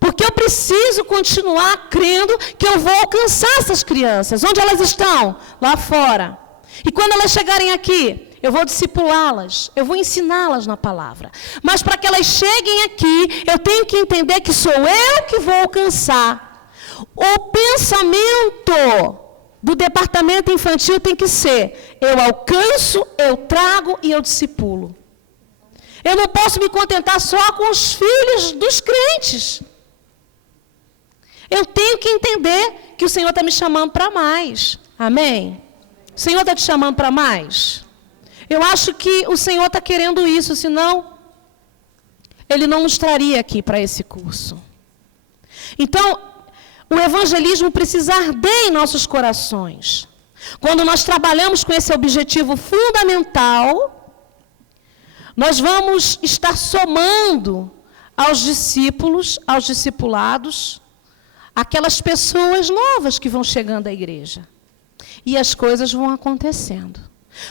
Porque eu preciso continuar crendo que eu vou alcançar essas crianças. Onde elas estão? Lá fora. E quando elas chegarem aqui, eu vou discipulá-las, eu vou ensiná-las na palavra. Mas para que elas cheguem aqui, eu tenho que entender que sou eu que vou alcançar. O pensamento do departamento infantil tem que ser: eu alcanço, eu trago e eu discipulo. Eu não posso me contentar só com os filhos dos crentes. Eu tenho que entender que o Senhor está me chamando para mais. Amém? O Senhor está te chamando para mais? Eu acho que o Senhor está querendo isso, senão ele não nos traria aqui para esse curso. Então, o evangelismo precisa arder em nossos corações. Quando nós trabalhamos com esse objetivo fundamental, nós vamos estar somando aos discípulos, aos discipulados, aquelas pessoas novas que vão chegando à igreja. E as coisas vão acontecendo.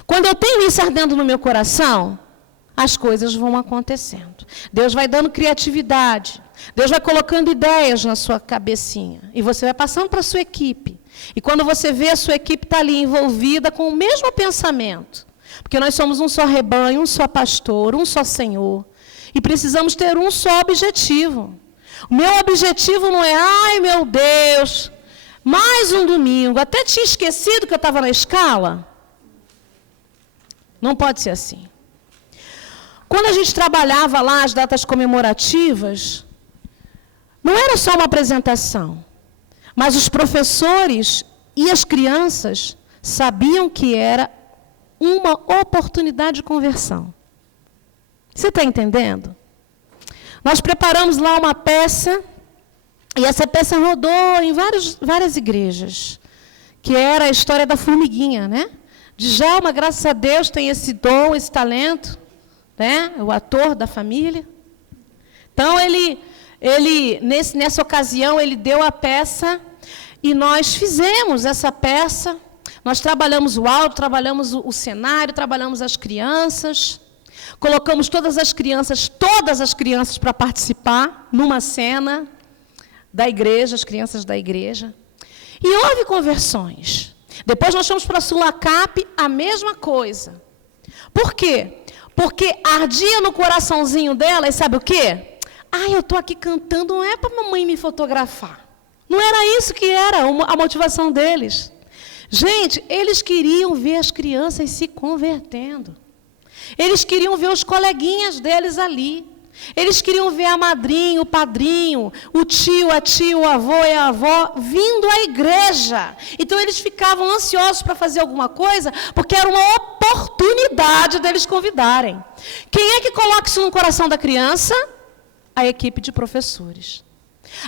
Quando eu tenho isso ardendo no meu coração, as coisas vão acontecendo. Deus vai dando criatividade. Deus vai colocando ideias na sua cabecinha. E você vai passando para a sua equipe. E quando você vê, a sua equipe está ali envolvida com o mesmo pensamento. Porque nós somos um só rebanho, um só pastor, um só Senhor. E precisamos ter um só objetivo. O meu objetivo não é, ai meu Deus, mais um domingo. Até tinha esquecido que eu estava na escala. Não pode ser assim. Quando a gente trabalhava lá as datas comemorativas, não era só uma apresentação, mas os professores e as crianças sabiam que era uma oportunidade de conversão. Você está entendendo? Nós preparamos lá uma peça, e essa peça rodou em várias igrejas, que era a história da formiguinha, né? Djalma, graças a Deus, tem esse dom, esse talento, né? O ator da família. Então, nessa ocasião, ele deu a peça, e nós fizemos essa peça. Nós trabalhamos o áudio, trabalhamos o cenário, trabalhamos as crianças, colocamos todas as crianças para participar numa cena da igreja, as crianças da igreja. E houve conversões. Depois nós fomos para a Sulacap, a mesma coisa. Por quê? Porque ardia no coraçãozinho dela, e sabe o quê? Eu estou aqui cantando, não é para a mamãe me fotografar. Não era isso que era a motivação deles. Gente, eles queriam ver as crianças se convertendo. Eles queriam ver os coleguinhas deles ali. Eles queriam ver a madrinha, o padrinho, o tio, a tia, o avô e a avó vindo à igreja. Então, eles ficavam ansiosos para fazer alguma coisa, porque era uma oportunidade deles convidarem. Quem é que coloca isso no coração da criança? A equipe de professores.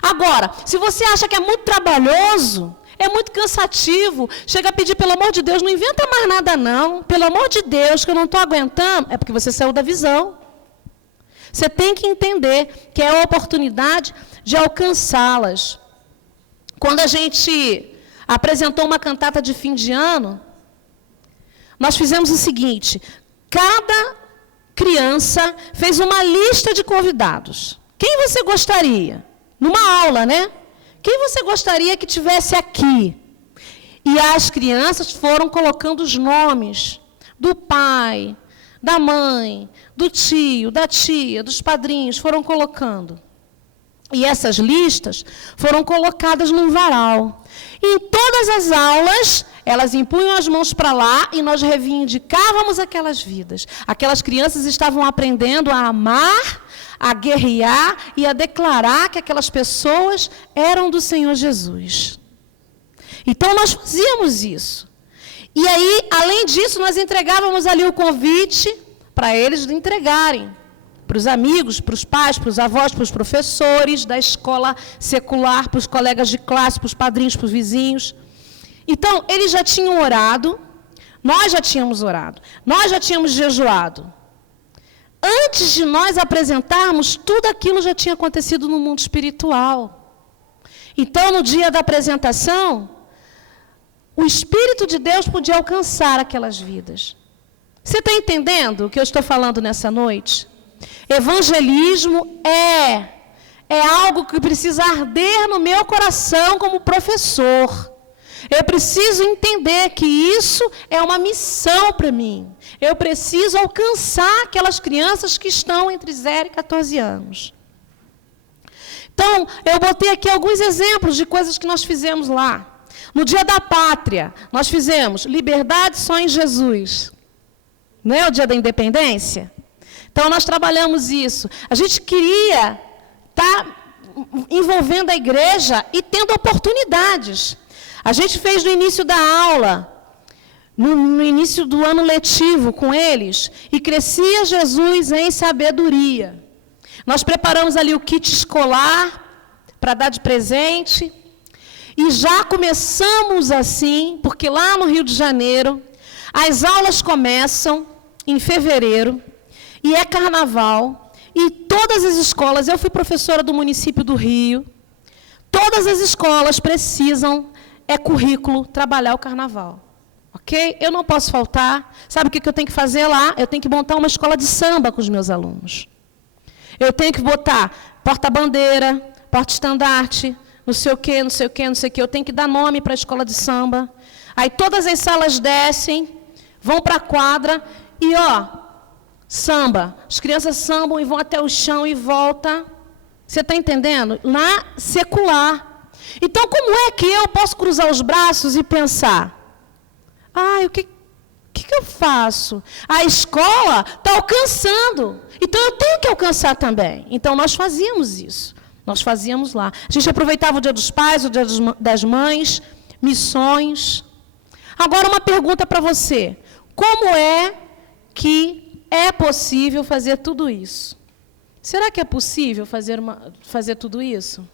Agora, se você acha que é muito trabalhoso, é muito cansativo, chega a pedir, pelo amor de Deus, não inventa mais nada não, pelo amor de Deus, que eu não estou aguentando, é porque você saiu da visão. Você tem que entender que é a oportunidade de alcançá-las. Quando a gente apresentou uma cantata de fim de ano, nós fizemos o seguinte: cada criança fez uma lista de convidados. Quem você gostaria? Numa aula, né? Quem você gostaria que tivesse aqui? E as crianças foram colocando os nomes do pai, da mãe, do tio, da tia, dos padrinhos, foram colocando. E essas listas foram colocadas num varal. E em todas as aulas, elas impunham as mãos para lá e nós reivindicávamos aquelas vidas. Aquelas crianças estavam aprendendo a amar, a guerrear e a declarar que aquelas pessoas eram do Senhor Jesus. Então, nós fazíamos isso. E aí, além disso, nós entregávamos ali o convite para eles entregarem para os amigos, para os pais, para os avós, para os professores da escola secular, para os colegas de classe, para os padrinhos, para os vizinhos. Então, eles já tinham orado, nós já tínhamos orado, nós já tínhamos jejuado. Antes de nós apresentarmos, tudo aquilo já tinha acontecido no mundo espiritual. Então, no dia da apresentação, o Espírito de Deus podia alcançar aquelas vidas. Você está entendendo o que eu estou falando nessa noite? Evangelismo é algo que precisa arder no meu coração como professor. Eu preciso entender que isso é uma missão para mim. Eu preciso alcançar aquelas crianças que estão entre 0 e 14 anos. Então, eu botei aqui alguns exemplos de coisas que nós fizemos lá. No Dia da Pátria, nós fizemos liberdade só em Jesus. Não é o Dia da Independência? Então, nós trabalhamos isso. A gente queria estar envolvendo a igreja e tendo oportunidades. A gente fez no início da aula, no início do ano letivo com eles, e crescia Jesus em sabedoria. Nós preparamos ali o kit escolar para dar de presente. E já começamos assim, porque lá no Rio de Janeiro, as aulas começam em fevereiro, e é carnaval, e todas as escolas, eu fui professora do município do Rio, todas as escolas precisam, currículo, trabalhar o carnaval. Ok? Eu não posso faltar. Sabe o que eu tenho que fazer lá? Eu tenho que montar uma escola de samba com os meus alunos. Eu tenho que botar porta-bandeira, porta-estandarte, não sei o quê, não sei o quê, não sei o quê. Eu tenho que dar nome para a escola de samba. Aí todas as salas descem, vão para a quadra e, samba. As crianças sambam e vão até o chão e voltam. Você está entendendo? Na secular. Então, como é que eu posso cruzar os braços e pensar? O que eu faço? A escola está alcançando. Então, eu tenho que alcançar também. Então, nós fazíamos isso. Nós fazíamos lá. A gente aproveitava o Dia dos Pais, o Dia das Mães, missões. Agora, uma pergunta para você. Como é que é possível fazer tudo isso? Será que é possível fazer tudo isso?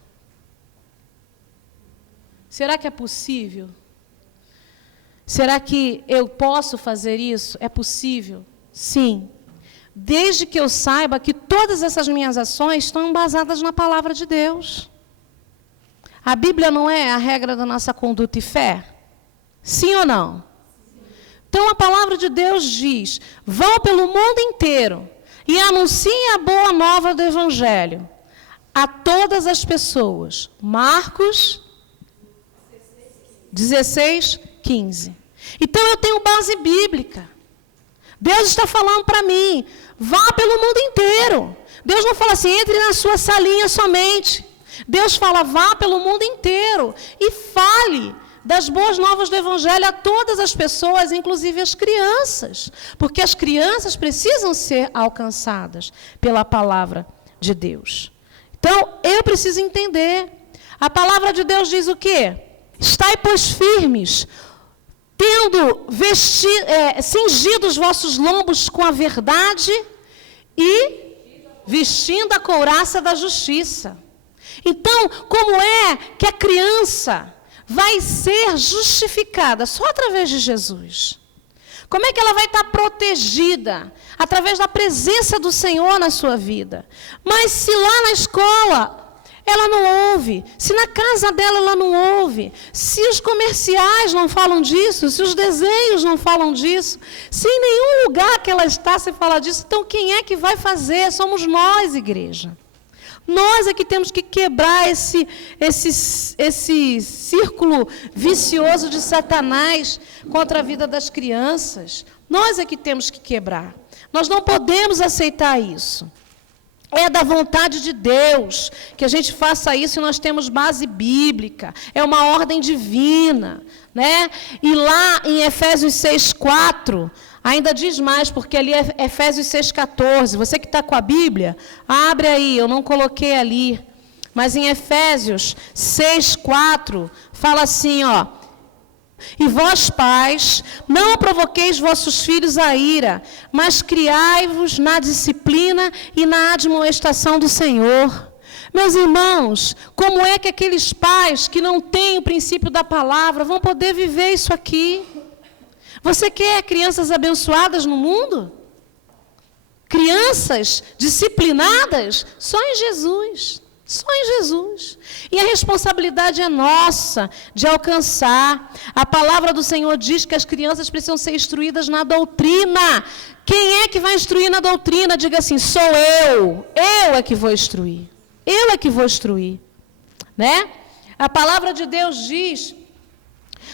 Será que é possível? Será que eu posso fazer isso? É possível? Sim. Desde que eu saiba que todas essas minhas ações estão embasadas na palavra de Deus. A Bíblia não é a regra da nossa conduta e fé? Sim ou não? Então a palavra de Deus diz: vão pelo mundo inteiro e anunciem a boa nova do Evangelho a todas as pessoas. Marcos 16:15. Então eu tenho base bíblica. Deus está falando para mim, vá pelo mundo inteiro. Deus não fala assim, entre na sua salinha somente. Deus fala, vá pelo mundo inteiro e fale das boas novas do Evangelho a todas as pessoas, inclusive as crianças. Porque as crianças precisam ser alcançadas pela palavra de Deus. Então, eu preciso entender. A palavra de Deus diz o quê? Estai, pois, firmes, tendo cingido os vossos lombos com a verdade e vestindo a couraça da justiça. Então, como é que a criança vai ser justificada? Só através de Jesus. Como é que ela vai estar protegida? Através da presença do Senhor na sua vida. Mas se lá na escola ela não ouve, se na casa dela ela não ouve, se os comerciais não falam disso, se os desenhos não falam disso, se em nenhum lugar que ela está se fala disso, então quem é que vai fazer? Somos nós, igreja. Nós é que temos que quebrar esse círculo vicioso de Satanás contra a vida das crianças. Nós é que temos que quebrar. Nós não podemos aceitar isso. É da vontade de Deus que a gente faça isso e nós temos base bíblica. É uma ordem divina, né? E lá em Efésios 6:4, ainda diz mais, porque ali é Efésios 6:14. Você que está com a Bíblia, abre aí, eu não coloquei ali. Mas em Efésios 6:4, fala assim, e vós, pais, não provoqueis vossos filhos a ira, mas criai-vos na disciplina e na admoestação do Senhor. Meus irmãos, como é que aqueles pais que não têm o princípio da palavra vão poder viver isso aqui? Você quer crianças abençoadas no mundo? Crianças disciplinadas? Só em Jesus. Só em Jesus. E a responsabilidade é nossa de alcançar. A palavra do Senhor diz que as crianças precisam ser instruídas na doutrina. Quem é que vai instruir na doutrina? Diga assim, sou eu. Eu é que vou instruir. Eu é que vou instruir. Né? A palavra de Deus diz: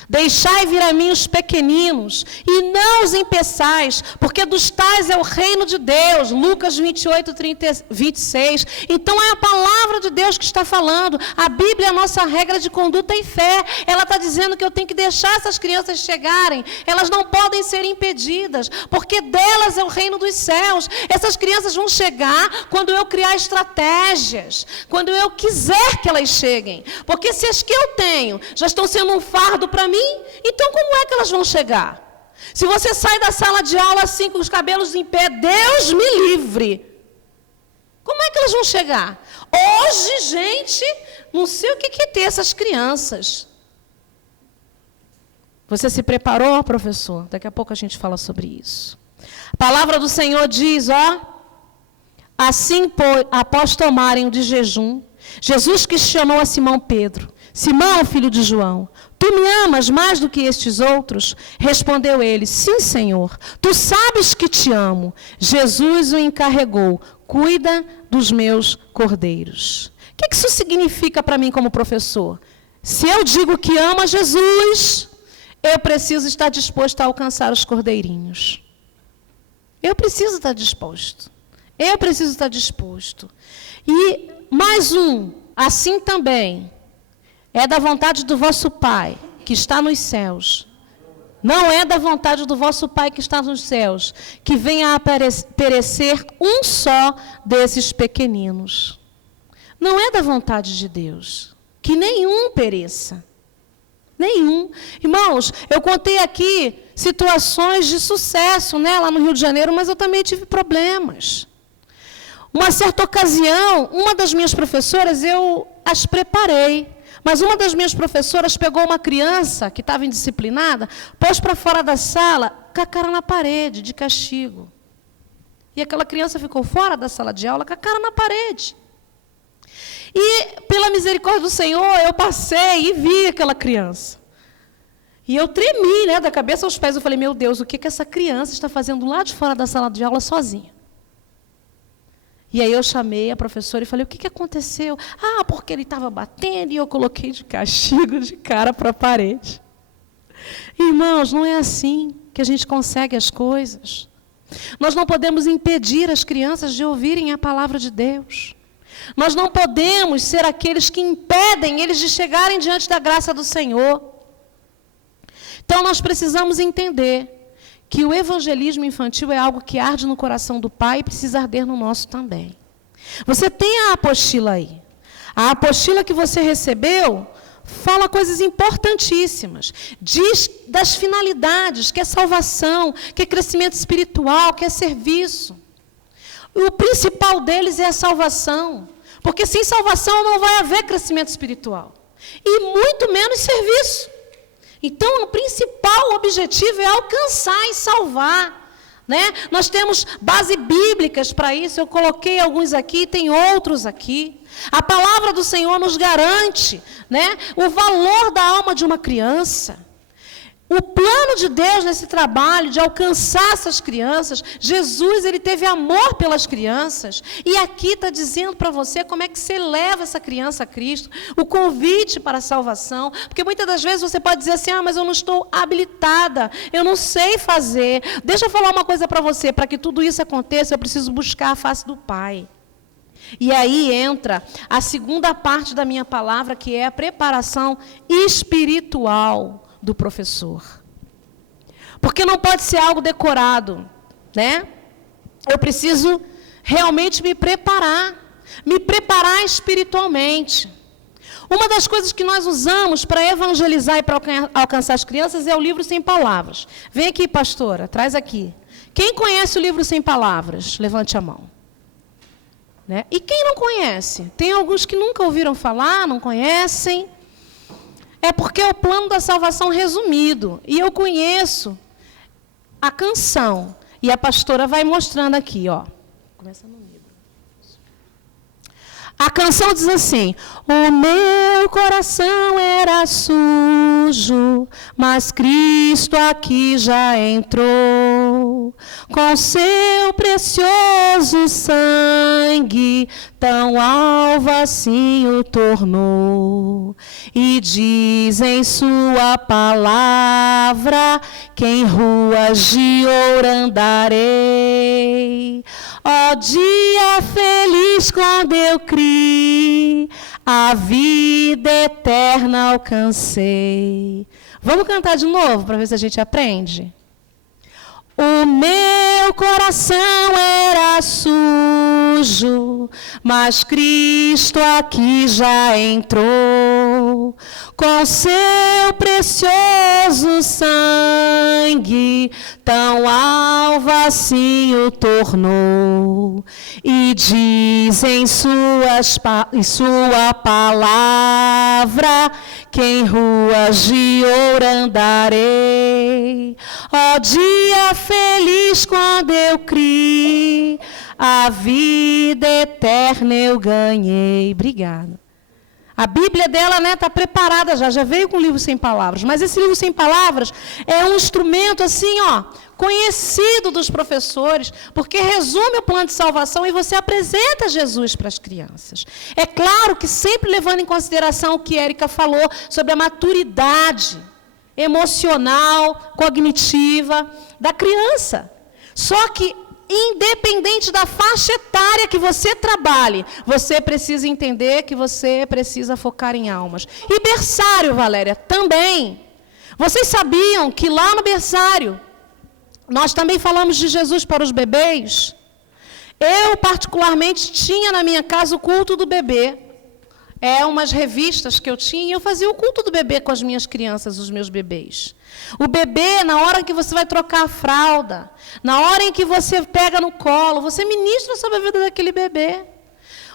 deixai vir a mim os pequeninos, e não os impeçais, porque dos tais é o reino de Deus. Lucas 28:26. Então é a palavra de Deus que está falando. A Bíblia é a nossa regra de conduta e fé. Ela está dizendo que eu tenho que deixar essas crianças chegarem. Elas não podem ser impedidas, porque delas é o reino dos céus. Essas crianças vão chegar quando eu criar estratégias, quando eu quiser que elas cheguem. Porque se as que eu tenho já estão sendo um fardo para mim, então como é que elas vão chegar? Se você sai da sala de aula assim com os cabelos em pé, Deus me livre. Como é que elas vão chegar? Hoje, gente, não sei o que é ter essas crianças. Você se preparou, professor? Daqui a pouco a gente fala sobre isso. A palavra do Senhor diz, assim, após tomarem o de jejum, Jesus que chamou a Simão Pedro, Simão, filho de João, tu me amas mais do que estes outros? Respondeu ele, sim, Senhor, tu sabes que te amo. Jesus o encarregou, cuida dos meus cordeiros. O que isso significa para mim como professor? Se eu digo que amo a Jesus, eu preciso estar disposto a alcançar os cordeirinhos. Eu preciso estar disposto. Eu preciso estar disposto. E mais assim também, é da vontade do vosso Pai, que está nos céus. Não é da vontade do vosso Pai que está nos céus, que venha a perecer um só desses pequeninos. Não é da vontade de Deus, que nenhum pereça. Nenhum. Irmãos, eu contei aqui situações de sucesso, né, lá no Rio de Janeiro, mas eu também tive problemas. Uma certa ocasião, uma das minhas professoras, eu as preparei, mas uma das minhas professoras pegou uma criança que estava indisciplinada, pôs para fora da sala, com a cara na parede, de castigo. E aquela criança ficou fora da sala de aula, com a cara na parede. E, pela misericórdia do Senhor, eu passei e vi aquela criança. E eu tremi, né, da cabeça aos pés. Eu falei, meu Deus, o que essa criança está fazendo lá de fora da sala de aula sozinha? E aí eu chamei a professora e falei, o que aconteceu? Ah, porque ele estava batendo e eu coloquei de castigo de cara para a parede. Irmãos, não é assim que a gente consegue as coisas. Nós não podemos impedir as crianças de ouvirem a palavra de Deus. Nós não podemos ser aqueles que impedem eles de chegarem diante da graça do Senhor. Então, nós precisamos entender que o evangelismo infantil é algo que arde no coração do Pai e precisa arder no nosso também. Você tem a apostila aí. A apostila que você recebeu fala coisas importantíssimas. Diz das finalidades, que é salvação, que é crescimento espiritual, que é serviço. O principal deles é a salvação. Porque sem salvação não vai haver crescimento espiritual. E muito menos serviço. Então, o principal objetivo é alcançar e salvar. Né? Nós temos bases bíblicas para isso. Eu coloquei alguns aqui, tem outros aqui. A palavra do Senhor nos garante, né, o valor da alma de uma criança. O plano de Deus nesse trabalho de alcançar essas crianças, Jesus, ele teve amor pelas crianças. E aqui está dizendo para você como é que você leva essa criança a Cristo, o convite para a salvação. Porque muitas das vezes você pode dizer assim, mas eu não estou habilitada, eu não sei fazer. Deixa eu falar uma coisa para você, para que tudo isso aconteça, eu preciso buscar a face do Pai. E aí entra a segunda parte da minha palavra, que é a preparação espiritual do professor. Porque não pode ser algo decorado, né? Eu preciso realmente me preparar espiritualmente. Uma das coisas que nós usamos para evangelizar e para alcançar as crianças é o livro Sem Palavras. Vem aqui, pastora, traz aqui. Quem conhece o livro Sem Palavras? Levante a mão. Né? E quem não conhece? Tem alguns que nunca ouviram falar, não conhecem. É porque é o plano da salvação resumido. E eu conheço a canção. E a pastora vai mostrando aqui, ó. Começa no livro. A canção diz assim: o meu coração era sujo, mas Cristo aqui já entrou. Com seu precioso sangue, tão alvo assim o tornou. E diz em sua palavra, que em ruas de ouro andarei. Ó dia feliz quando eu criei, a vida eterna alcancei. Vamos cantar de novo para ver se a gente aprende? O meu coração era sujo, mas Cristo aqui já entrou. comprou, com seu precioso sangue, tão alva assim o tornou. E diz em sua palavra, que em ruas de ouro andarei. Ó dia feliz quando eu criei, a vida eterna eu ganhei. Obrigada. A Bíblia dela, né, está preparada já veio com o livro sem palavras. Mas esse livro sem palavras é um instrumento assim, ó, conhecido dos professores, porque resume o plano de salvação e você apresenta Jesus para as crianças. É claro que sempre levando em consideração o que Érica falou sobre a maturidade emocional, cognitiva da criança. Só que, independente da faixa etária que você trabalhe, você precisa entender que você precisa focar em almas. E berçário, Valéria, também. Vocês sabiam que lá no berçário, nós também falamos de Jesus para os bebês? Eu, particularmente, tinha na minha casa o culto do bebê. Umas revistas que eu tinha, e eu fazia o culto do bebê com as minhas crianças, os meus bebês. O bebê, na hora que você vai trocar a fralda, na hora em que você pega no colo, você ministra sobre a vida daquele bebê.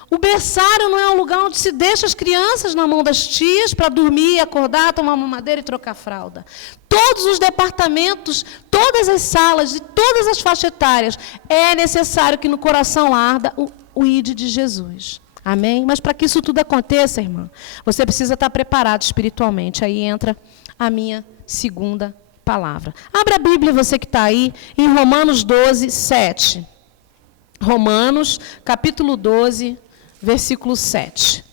O berçário não é um lugar onde se deixa as crianças na mão das tias para dormir, acordar, tomar mamadeira e trocar fralda. Todos os departamentos, todas as salas e todas as faixas etárias, é necessário que no coração arda o ide de Jesus. Amém? Mas para que isso tudo aconteça, irmã, você precisa estar preparado espiritualmente. Aí entra a minha segunda palavra. Abra a Bíblia, você que está aí, em Romanos 12, 7. Romanos, capítulo 12, versículo 7.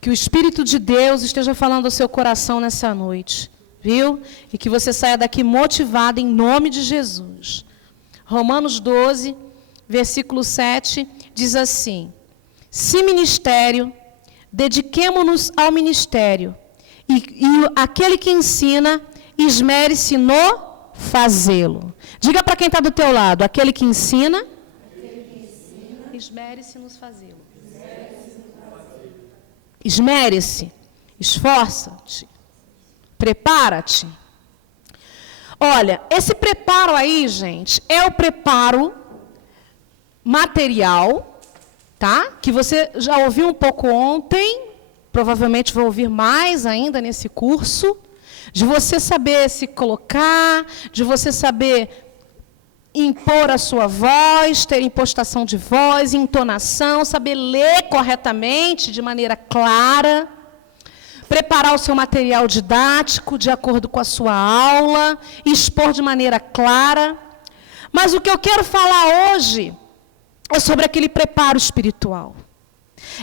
Que o Espírito de Deus esteja falando ao seu coração nessa noite. Viu? E que você saia daqui motivado em nome de Jesus. Romanos 12, versículo 7, diz assim: se ministério, dediquemo-nos ao ministério, e aquele que ensina, esmere-se no fazê-lo. Diga para quem está do teu lado, aquele que ensina, esmere-se nos fazê-lo. Esmere-se, esforça-te. Prepara-te. Olha, esse preparo aí, gente, é o preparo material, tá? Que você já ouviu um pouco ontem, provavelmente vai ouvir mais ainda nesse curso, de você saber se colocar, de você saber impor a sua voz, ter impostação de voz, entonação, saber ler corretamente, de maneira clara, preparar o seu material didático de acordo com a sua aula, expor de maneira clara. Mas o que eu quero falar hoje é sobre aquele preparo espiritual.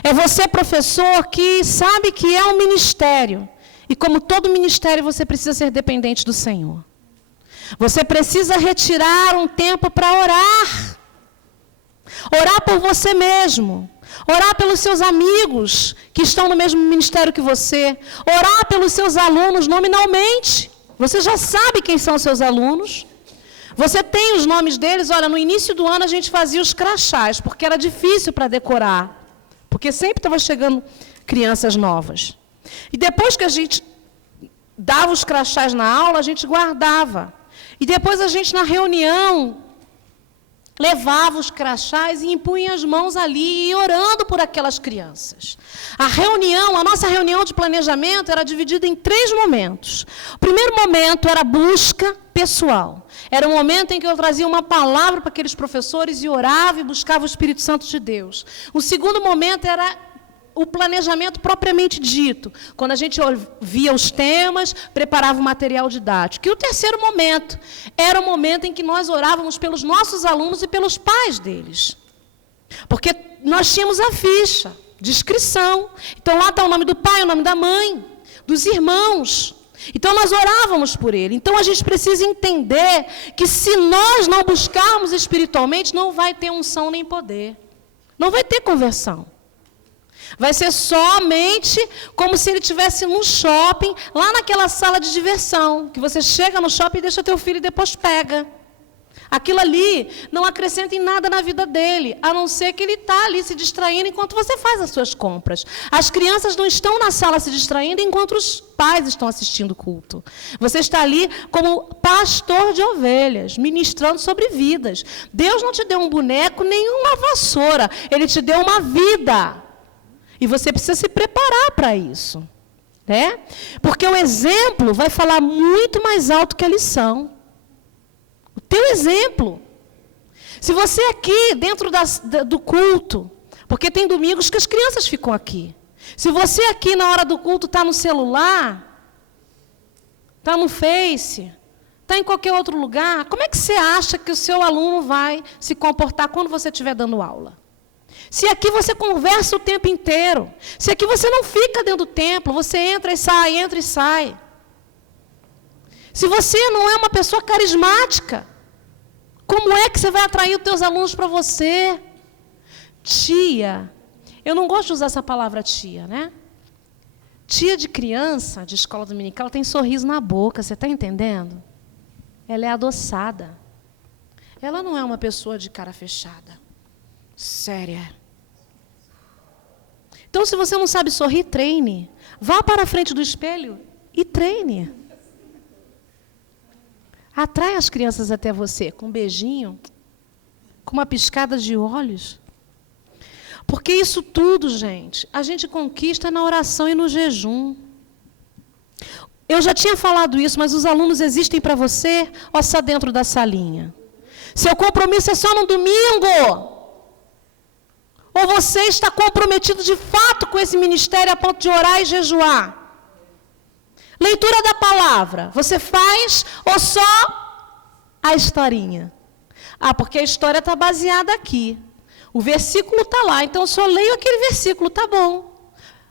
É você, professor, que sabe que é um ministério. E como todo ministério, você precisa ser dependente do Senhor. Você precisa retirar um tempo para orar. Orar por você mesmo. Orar pelos seus amigos que estão no mesmo ministério que você. Orar pelos seus alunos nominalmente. Você já sabe quem são os seus alunos. Você tem os nomes deles. Olha, no início do ano a gente fazia os crachás, porque era difícil para decorar. Porque sempre estava chegando crianças novas. E depois que a gente dava os crachás na aula, a gente guardava. E depois a gente, na reunião, levava os crachás e impunha as mãos ali e ia orando por aquelas crianças. A nossa reunião de planejamento era dividida em 3 momentos. O primeiro momento era busca pessoal. Era um momento em que eu trazia uma palavra para aqueles professores e orava e buscava o Espírito Santo de Deus. O segundo momento era o planejamento propriamente dito, quando a gente via os temas, preparava o material didático. E o terceiro momento era o momento em que nós orávamos pelos nossos alunos e pelos pais deles. Porque nós tínhamos a ficha de inscrição. Então lá está o nome do pai, o nome da mãe, dos irmãos. Então nós orávamos por ele. Então a gente precisa entender que se nós não buscarmos espiritualmente, não vai ter unção nem poder. Não vai ter conversão. Vai ser somente como se ele estivesse num shopping, lá naquela sala de diversão, que você chega no shopping e deixa teu filho e depois pega. Aquilo ali não acrescenta em nada na vida dele, a não ser que ele está ali se distraindo enquanto você faz as suas compras. As crianças não estão na sala se distraindo enquanto os pais estão assistindo o culto. Você está ali como pastor de ovelhas, ministrando sobre vidas. Deus não te deu um boneco nem uma vassoura, Ele te deu uma vida. E você precisa se preparar para isso, né? Porque o exemplo vai falar muito mais alto que a lição. O teu exemplo. Se você aqui, dentro do culto, porque tem domingos que as crianças ficam aqui. Se você aqui, na hora do culto, está no celular, está no Face, está em qualquer outro lugar, como é que você acha que o seu aluno vai se comportar quando você estiver dando aula? Se aqui você conversa o tempo inteiro, se aqui você não fica dentro do templo, você entra e sai, entra e sai. Se você não é uma pessoa carismática, como é que você vai atrair os teus alunos para você? Tia, eu não gosto de usar essa palavra tia, né? Tia de criança, de escola dominical, tem sorriso na boca, você está entendendo? Ela é adoçada. Ela não é uma pessoa de cara fechada. Séria. Então, se você não sabe sorrir, treine. Vá para a frente do espelho e treine. Atrai as crianças até você com um beijinho, com uma piscada de olhos. Porque isso tudo, gente, a gente conquista na oração e no jejum. Eu já tinha falado isso, mas os alunos existem para você ou só dentro da salinha? Seu compromisso é só no domingo? Ou você está comprometido de fato com esse ministério a ponto de orar e jejuar? Leitura da palavra, você faz ou só a historinha? Ah, porque a história está baseada aqui. O versículo está lá, então eu só leio aquele versículo, tá bom.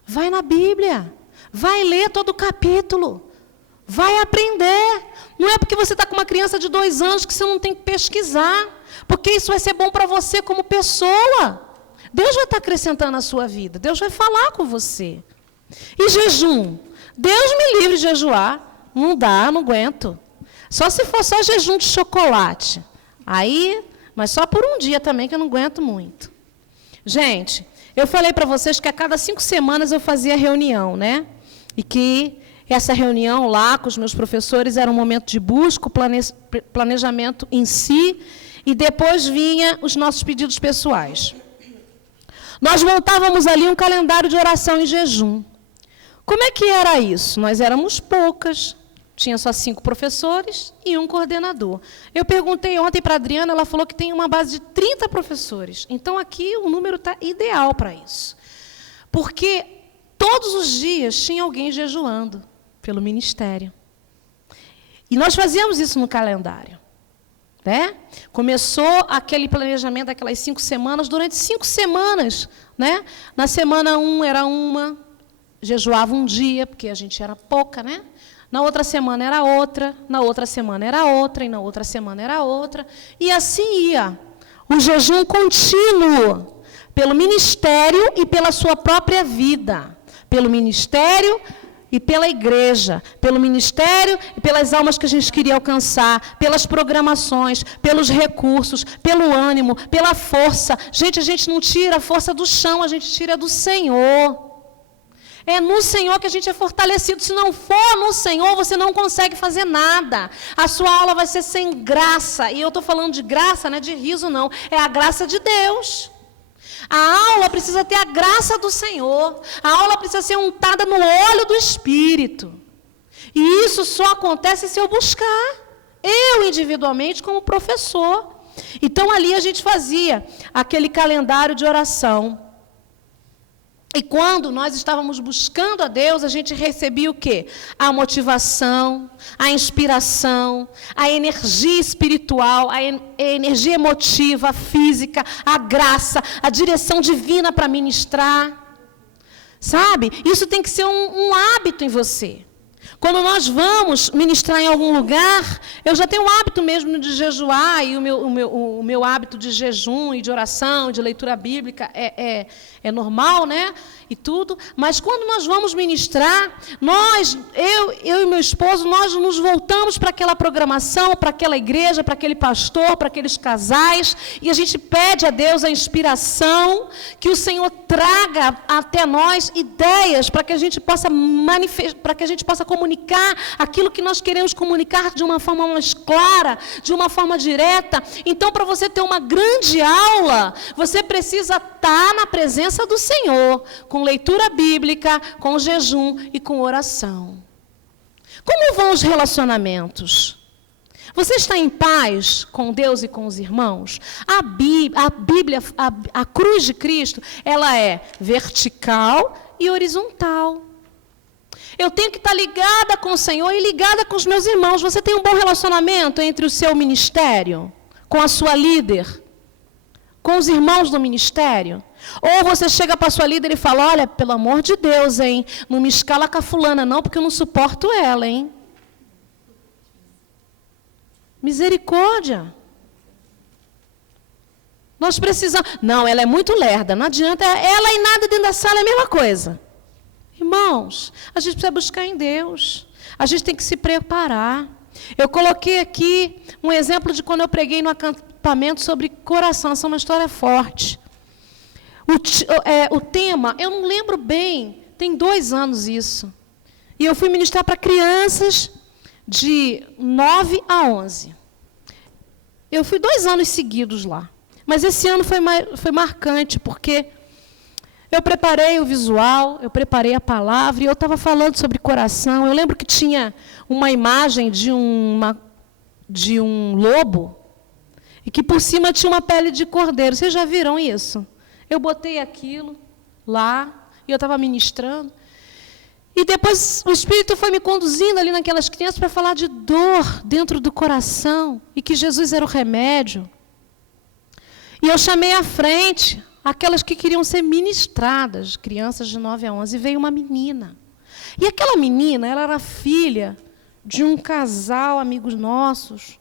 Vai na Bíblia, vai ler todo o capítulo, vai aprender. Não é porque você está com uma criança de 2 anos que você não tem que pesquisar, porque isso vai ser bom para você como pessoa. Deus vai estar acrescentando a sua vida, Deus vai falar com você. E jejum? Deus me livre de jejuar. Não dá, não aguento. Só se for só jejum de chocolate. Aí, mas só por um dia também, que eu não aguento muito. Gente, eu falei para vocês que a cada 5 semanas eu fazia reunião, né? E que essa reunião lá com os meus professores era um momento de busca, planejamento em si, e depois vinha os nossos pedidos pessoais. Nós montávamos ali um calendário de oração e jejum. Como é que era isso? Nós éramos poucas, tinha só 5 professores e um coordenador. Eu perguntei ontem para a Adriana, ela falou que tem uma base de 30 professores. Então, aqui o número está ideal para isso. Porque todos os dias tinha alguém jejuando pelo ministério. E nós fazíamos isso no calendário. Né? Começou aquele planejamento daquelas 5 semanas, durante 5 semanas. Né? Na semana 1 era uma, jejuava um dia, porque a gente era pouca, né? Na outra semana era outra, na outra semana era outra, e na outra semana era outra. E assim ia. O jejum contínuo, pelo ministério e pela sua própria vida. Pelo ministério e pela igreja. Pelo ministério e pelas almas que a gente queria alcançar. Pelas programações, pelos recursos, pelo ânimo, pela força. Gente, a gente não tira a força do chão, a gente tira do Senhor. É no Senhor que a gente é fortalecido. Se não for no Senhor, você não consegue fazer nada. A sua aula vai ser sem graça. E eu estou falando de graça, não é de riso, não. É a graça de Deus. A aula precisa ter a graça do Senhor. A aula precisa ser untada no óleo do Espírito. E isso só acontece se eu buscar. Eu, individualmente, como professor. Então, ali a gente fazia aquele calendário de oração. E quando nós estávamos buscando a Deus, a gente recebia o quê? A motivação, a inspiração, a energia espiritual, a energia emotiva, a física, a graça, a direção divina para ministrar. Sabe? Isso tem que ser um hábito em você. Quando nós vamos ministrar em algum lugar, eu já tenho o hábito mesmo de jejuar, e o meu hábito de jejum e de oração, de leitura bíblica é normal, né? E tudo. Mas quando nós vamos ministrar, eu e meu esposo, nós nos voltamos para aquela programação, para aquela igreja, para aquele pastor, para aqueles casais, e a gente pede a Deus a inspiração, que o Senhor traga até nós ideias para que a gente possa manifestar, para que a gente possa comunicar aquilo que nós queremos comunicar de uma forma mais clara, de uma forma direta. Então, para você ter uma grande aula, você precisa estar na presença do Senhor, com leitura bíblica, com jejum e com oração. Como vão os relacionamentos? Você está em paz com Deus e com os irmãos? A Bíblia, a cruz de Cristo, ela é vertical e horizontal. Eu tenho que estar ligada com o Senhor e ligada com os meus irmãos. Você tem um bom relacionamento entre o seu ministério, com a sua líder, com os irmãos do ministério? Ou você chega para a sua líder e fala, olha, pelo amor de Deus, hein, não me escala com a fulana não, porque eu não suporto ela, hein? Misericórdia. Nós precisamos... Não, ela é muito lerda, não adianta, ela e nada dentro da sala é a mesma coisa. Irmãos, a gente precisa buscar em Deus. A gente tem que se preparar. Eu coloquei aqui um exemplo de quando eu preguei no acampamento sobre coração. Essa é uma história forte. O tema, eu não lembro bem, tem 2 anos isso. E eu fui ministrar para crianças de 9 a 11. Eu fui 2 anos seguidos lá. Mas esse ano foi marcante, porque eu preparei o visual, eu preparei a palavra, e eu estava falando sobre coração. Eu lembro que tinha uma imagem de um lobo, e que por cima tinha uma pele de cordeiro. Vocês já viram isso? Eu botei aquilo lá, e eu estava ministrando. E depois o Espírito foi me conduzindo ali naquelas crianças para falar de dor dentro do coração, e que Jesus era o remédio. E eu chamei à frente aquelas que queriam ser ministradas, crianças de 9 a 11, e veio uma menina. E aquela menina, ela era filha de um casal, amigos nossos,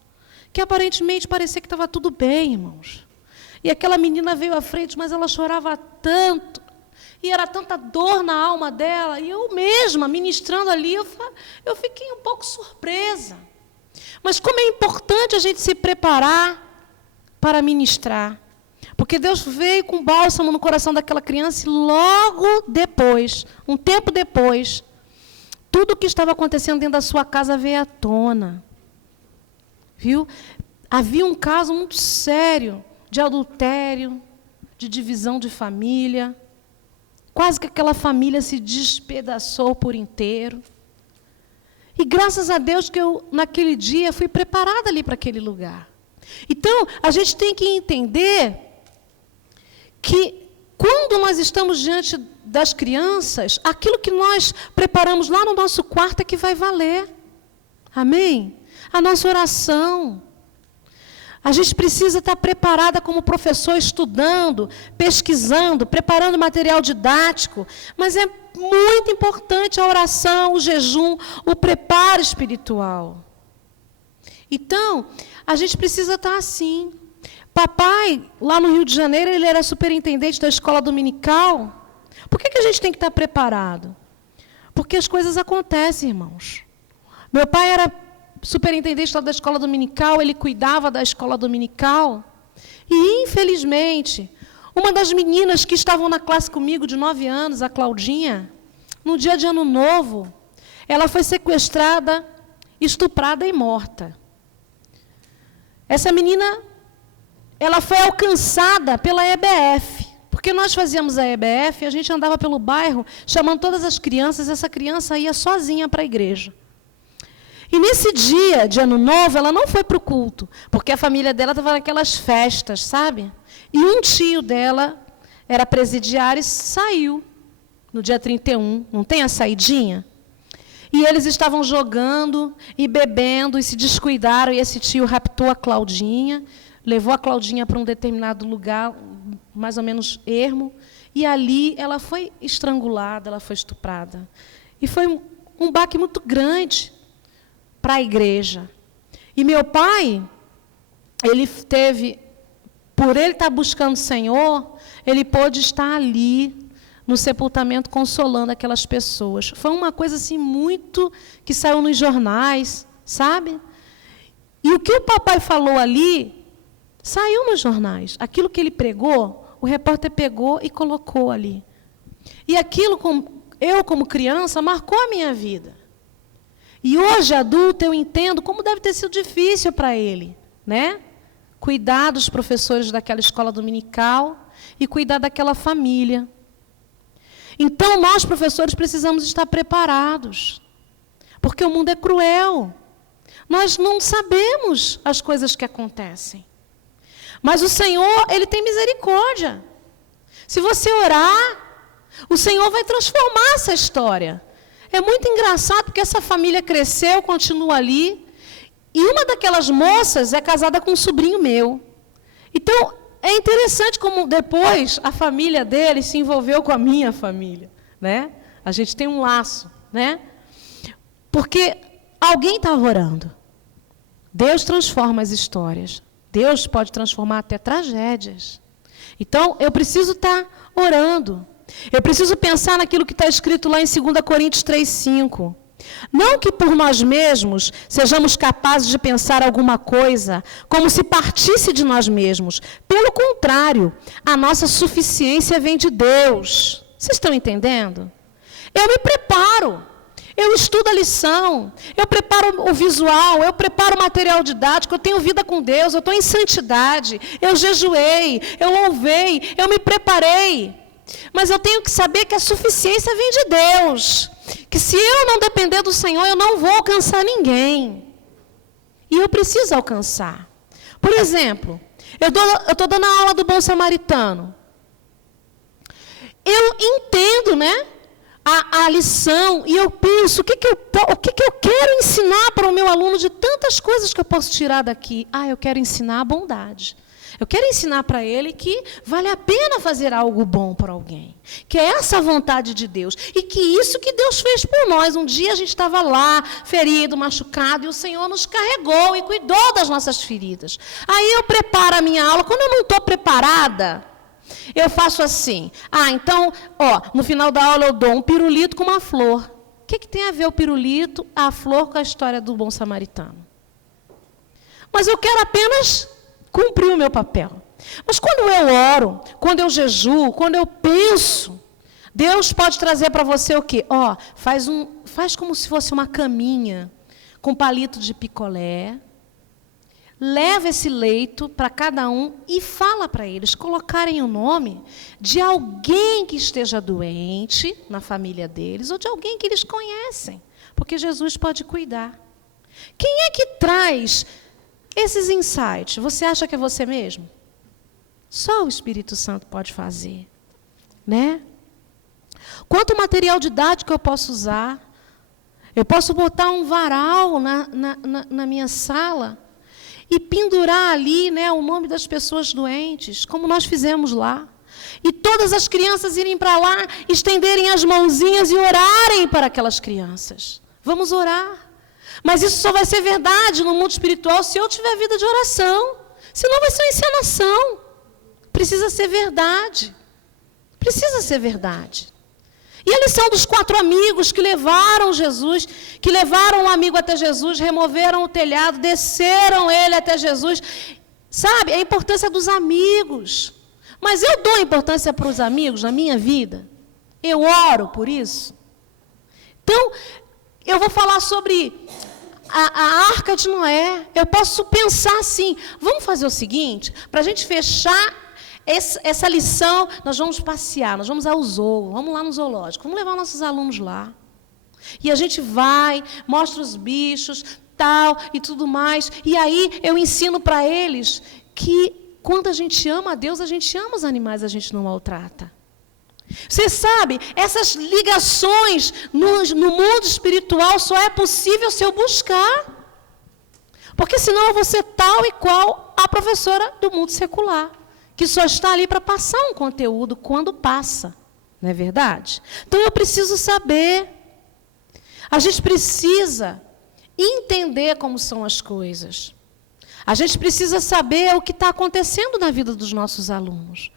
que aparentemente parecia que estava tudo bem, irmãos. E aquela menina veio à frente, mas ela chorava tanto, e era tanta dor na alma dela, e eu mesma, ministrando ali, eu fiquei um pouco surpresa. Mas como é importante a gente se preparar para ministrar. Porque Deus veio com bálsamo no coração daquela criança, e logo depois, um tempo depois, tudo o que estava acontecendo dentro da sua casa veio à tona. Viu? Havia um caso muito sério de adultério, de divisão de família. Quase que aquela família se despedaçou por inteiro. E graças a Deus que eu, naquele dia, fui preparada ali para aquele lugar. Então, a gente tem que entender que quando nós estamos diante das crianças, aquilo que nós preparamos lá no nosso quarto é que vai valer. Amém? A nossa oração. A gente precisa estar preparada como professor, estudando, pesquisando, preparando material didático, mas é muito importante a oração, o jejum, o preparo espiritual. Então, a gente precisa estar assim. Papai, lá no Rio de Janeiro, ele era superintendente da escola dominical. Por que a gente tem que estar preparado? Porque as coisas acontecem, irmãos. Meu pai era superintendente da escola dominical, ele cuidava da escola dominical. E, infelizmente, uma das meninas que estavam na classe comigo, de 9 anos, a Claudinha, no dia de Ano Novo, ela foi sequestrada, estuprada e morta. Essa menina, ela foi alcançada pela EBF, porque nós fazíamos a EBF, a gente andava pelo bairro, chamando todas as crianças, essa criança ia sozinha para a igreja. E nesse dia de Ano Novo, ela não foi para o culto, porque a família dela estava naquelas festas, sabe? E um tio dela era presidiário e saiu no dia 31, não tem a saidinha? E eles estavam jogando e bebendo e se descuidaram, e esse tio raptou a Claudinha, levou a Claudinha para um determinado lugar, mais ou menos ermo, e ali ela foi estrangulada, ela foi estuprada. E foi um baque muito grande para a igreja. E meu pai, ele teve, por ele estar buscando o Senhor, ele pôde estar ali, no sepultamento, consolando aquelas pessoas. Foi uma coisa assim muito que saiu nos jornais, sabe? E o que o papai falou ali, saiu nos jornais. Aquilo que ele pregou, o repórter pegou e colocou ali. E aquilo, eu como criança, marcou a minha vida. E hoje, adulto, eu entendo como deve ter sido difícil para ele, né? Cuidar dos professores daquela escola dominical e cuidar daquela família. Então, nós, professores, precisamos estar preparados, porque o mundo é cruel. Nós não sabemos as coisas que acontecem. Mas o Senhor, Ele tem misericórdia. Se você orar, o Senhor vai transformar essa história. É muito engraçado, porque essa família cresceu, continua ali, e uma daquelas moças é casada com um sobrinho meu. Então, é interessante como depois a família dele se envolveu com a minha família, né? A gente tem um laço, né? Porque alguém estava orando. Deus transforma as histórias. Deus pode transformar até tragédias. Então, eu preciso estar orando. Eu preciso pensar naquilo que está escrito lá em 2 Coríntios 3:5. Não que por nós mesmos sejamos capazes de pensar alguma coisa como se partisse de nós mesmos. Pelo contrário, a nossa suficiência vem de Deus. Vocês estão entendendo? Eu me preparo, eu estudo a lição, eu preparo o visual, eu preparo o material didático, eu tenho vida com Deus, eu estou em santidade, eu jejuei, eu louvei, eu me preparei. Mas eu tenho que saber que a suficiência vem de Deus. Que se eu não depender do Senhor, eu não vou alcançar ninguém. E eu preciso alcançar. Por exemplo, eu estou dando a aula do Bom Samaritano. Eu entendo, né, a lição, e eu penso, o que eu quero ensinar para o meu aluno de tantas coisas que eu posso tirar daqui? Eu quero ensinar a bondade. Eu quero ensinar para ele que vale a pena fazer algo bom para alguém. Que é essa a vontade de Deus. E que isso que Deus fez por nós. Um dia a gente estava lá, ferido, machucado, e o Senhor nos carregou e cuidou das nossas feridas. Aí eu preparo a minha aula. Quando eu não estou preparada, eu faço assim. Então, no final da aula eu dou um pirulito com uma flor. O que tem a ver o pirulito, a flor, com a história do bom samaritano? Mas eu quero apenas cumprir o meu papel. Mas quando eu oro, quando eu jejuo, quando eu penso, Deus pode trazer para você o quê? Faz como se fosse uma caminha com palito de picolé, leva esse leito para cada um e fala para eles colocarem o nome de alguém que esteja doente na família deles ou de alguém que eles conhecem, porque Jesus pode cuidar. Quem é que traz esses insights? Você acha que é você mesmo? Só o Espírito Santo pode fazer, né? Quanto material didático eu posso usar? Eu posso botar um varal na minha sala e pendurar ali, né, o nome das pessoas doentes, como nós fizemos lá. E todas as crianças irem para lá, estenderem as mãozinhas e orarem para aquelas crianças. Vamos orar. Mas isso só vai ser verdade no mundo espiritual se eu tiver vida de oração. Senão vai ser uma encenação. Precisa ser verdade. Precisa ser verdade. E a lição dos 4 amigos que levaram Jesus, que levaram um amigo até Jesus, removeram o telhado, desceram ele até Jesus. Sabe, a importância dos amigos. Mas eu dou importância para os amigos na minha vida? Eu oro por isso? Então, eu vou falar sobre a Arca de Noé. Eu posso pensar assim, vamos fazer o seguinte, para a gente fechar essa lição, nós vamos passear, nós vamos ao zoo, vamos lá no zoológico, vamos levar nossos alunos lá. E a gente vai, mostra os bichos, tal, e tudo mais. E aí eu ensino para eles que quando a gente ama a Deus, a gente ama os animais, a gente não maltrata. Você sabe, essas ligações no mundo espiritual só é possível se eu buscar. Porque senão eu vou ser tal e qual a professora do mundo secular, que só está ali para passar um conteúdo quando passa. Não é verdade? Então eu preciso saber. A gente precisa entender como são as coisas. A gente precisa saber o que está acontecendo na vida dos nossos alunos.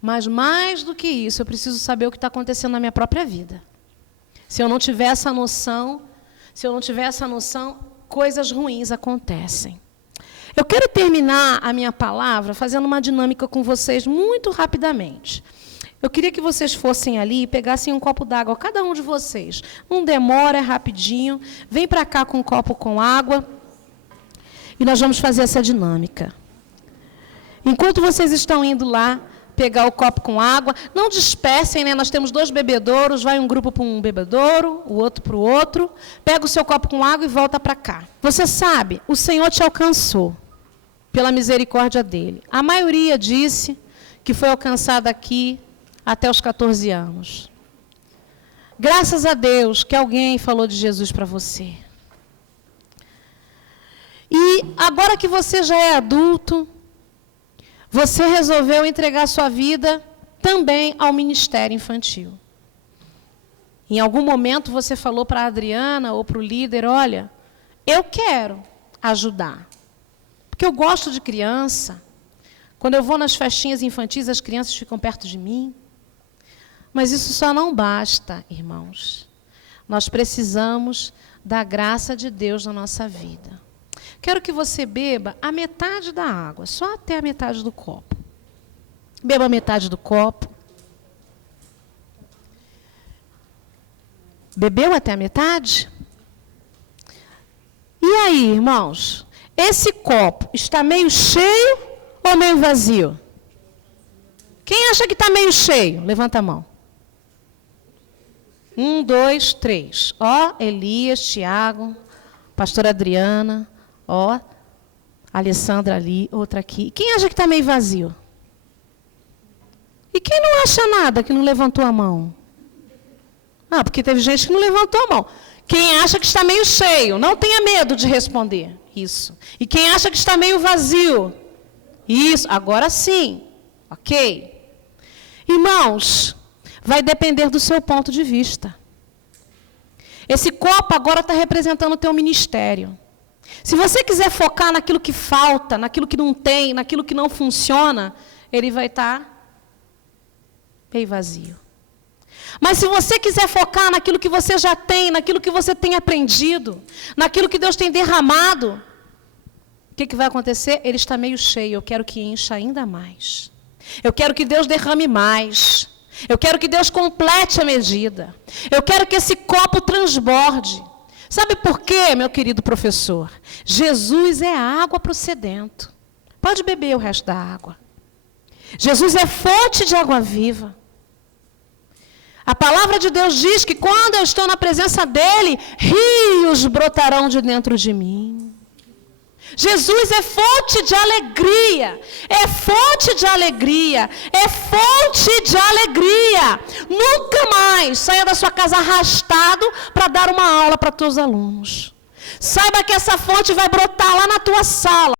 Mas, mais do que isso, eu preciso saber o que está acontecendo na minha própria vida. Se eu não tiver essa noção, coisas ruins acontecem. Eu quero terminar a minha palavra fazendo uma dinâmica com vocês muito rapidamente. Eu queria que vocês fossem ali e pegassem um copo d'água, cada um de vocês. Não demora, é rapidinho. Vem para cá com um copo com água. E nós vamos fazer essa dinâmica. Enquanto vocês estão indo lá pegar o copo com água, não dispersem, né? Nós temos 2 bebedouros, vai um grupo para um bebedouro, o outro para o outro. Pega o seu copo com água e volta para cá. Você sabe, o Senhor te alcançou pela misericórdia dele. A maioria disse que foi alcançada aqui até os 14 anos. Graças a Deus que alguém falou de Jesus para você. E agora que você já é adulto, você resolveu entregar sua vida também ao ministério infantil. Em algum momento você falou para a Adriana ou para o líder, olha, eu quero ajudar. Porque eu gosto de criança. Quando eu vou nas festinhas infantis, as crianças ficam perto de mim. Mas isso só não basta, irmãos. Nós precisamos da graça de Deus na nossa vida. Quero que você beba a metade da água, só até a metade do copo. Beba a metade do copo. Bebeu até a metade? E aí, irmãos? Esse copo está meio cheio ou meio vazio? Quem acha que está meio cheio? Levanta a mão. 1, 2, 3. Ó, Elias, Tiago, pastora Adriana. Ó, Alessandra ali, outra aqui. Quem acha que está meio vazio? E quem não acha nada, que não levantou a mão? Ah, porque teve gente que não levantou a mão. Quem acha que está meio cheio, não tenha medo de responder. Isso. E quem acha que está meio vazio? Isso, agora sim. Ok? Irmãos, vai depender do seu ponto de vista. Esse copo agora está representando o teu ministério. Se você quiser focar naquilo que falta, naquilo que não tem, naquilo que não funciona, ele vai estar meio vazio. Mas se você quiser focar naquilo que você já tem, naquilo que você tem aprendido, naquilo que Deus tem derramado, o que vai acontecer? Ele está meio cheio. Eu quero que encha ainda mais. Eu quero que Deus derrame mais. Eu quero que Deus complete a medida. Eu quero que esse copo transborde. Sabe por quê, meu querido professor? Jesus é a água para o sedento. Pode beber o resto da água. Jesus é fonte de água viva. A palavra de Deus diz que quando eu estou na presença dele, rios brotarão de dentro de mim. Jesus é fonte de alegria, é fonte de alegria, é fonte de alegria. Nunca mais saia da sua casa arrastado para dar uma aula para teus alunos. Saiba que essa fonte vai brotar lá na tua sala.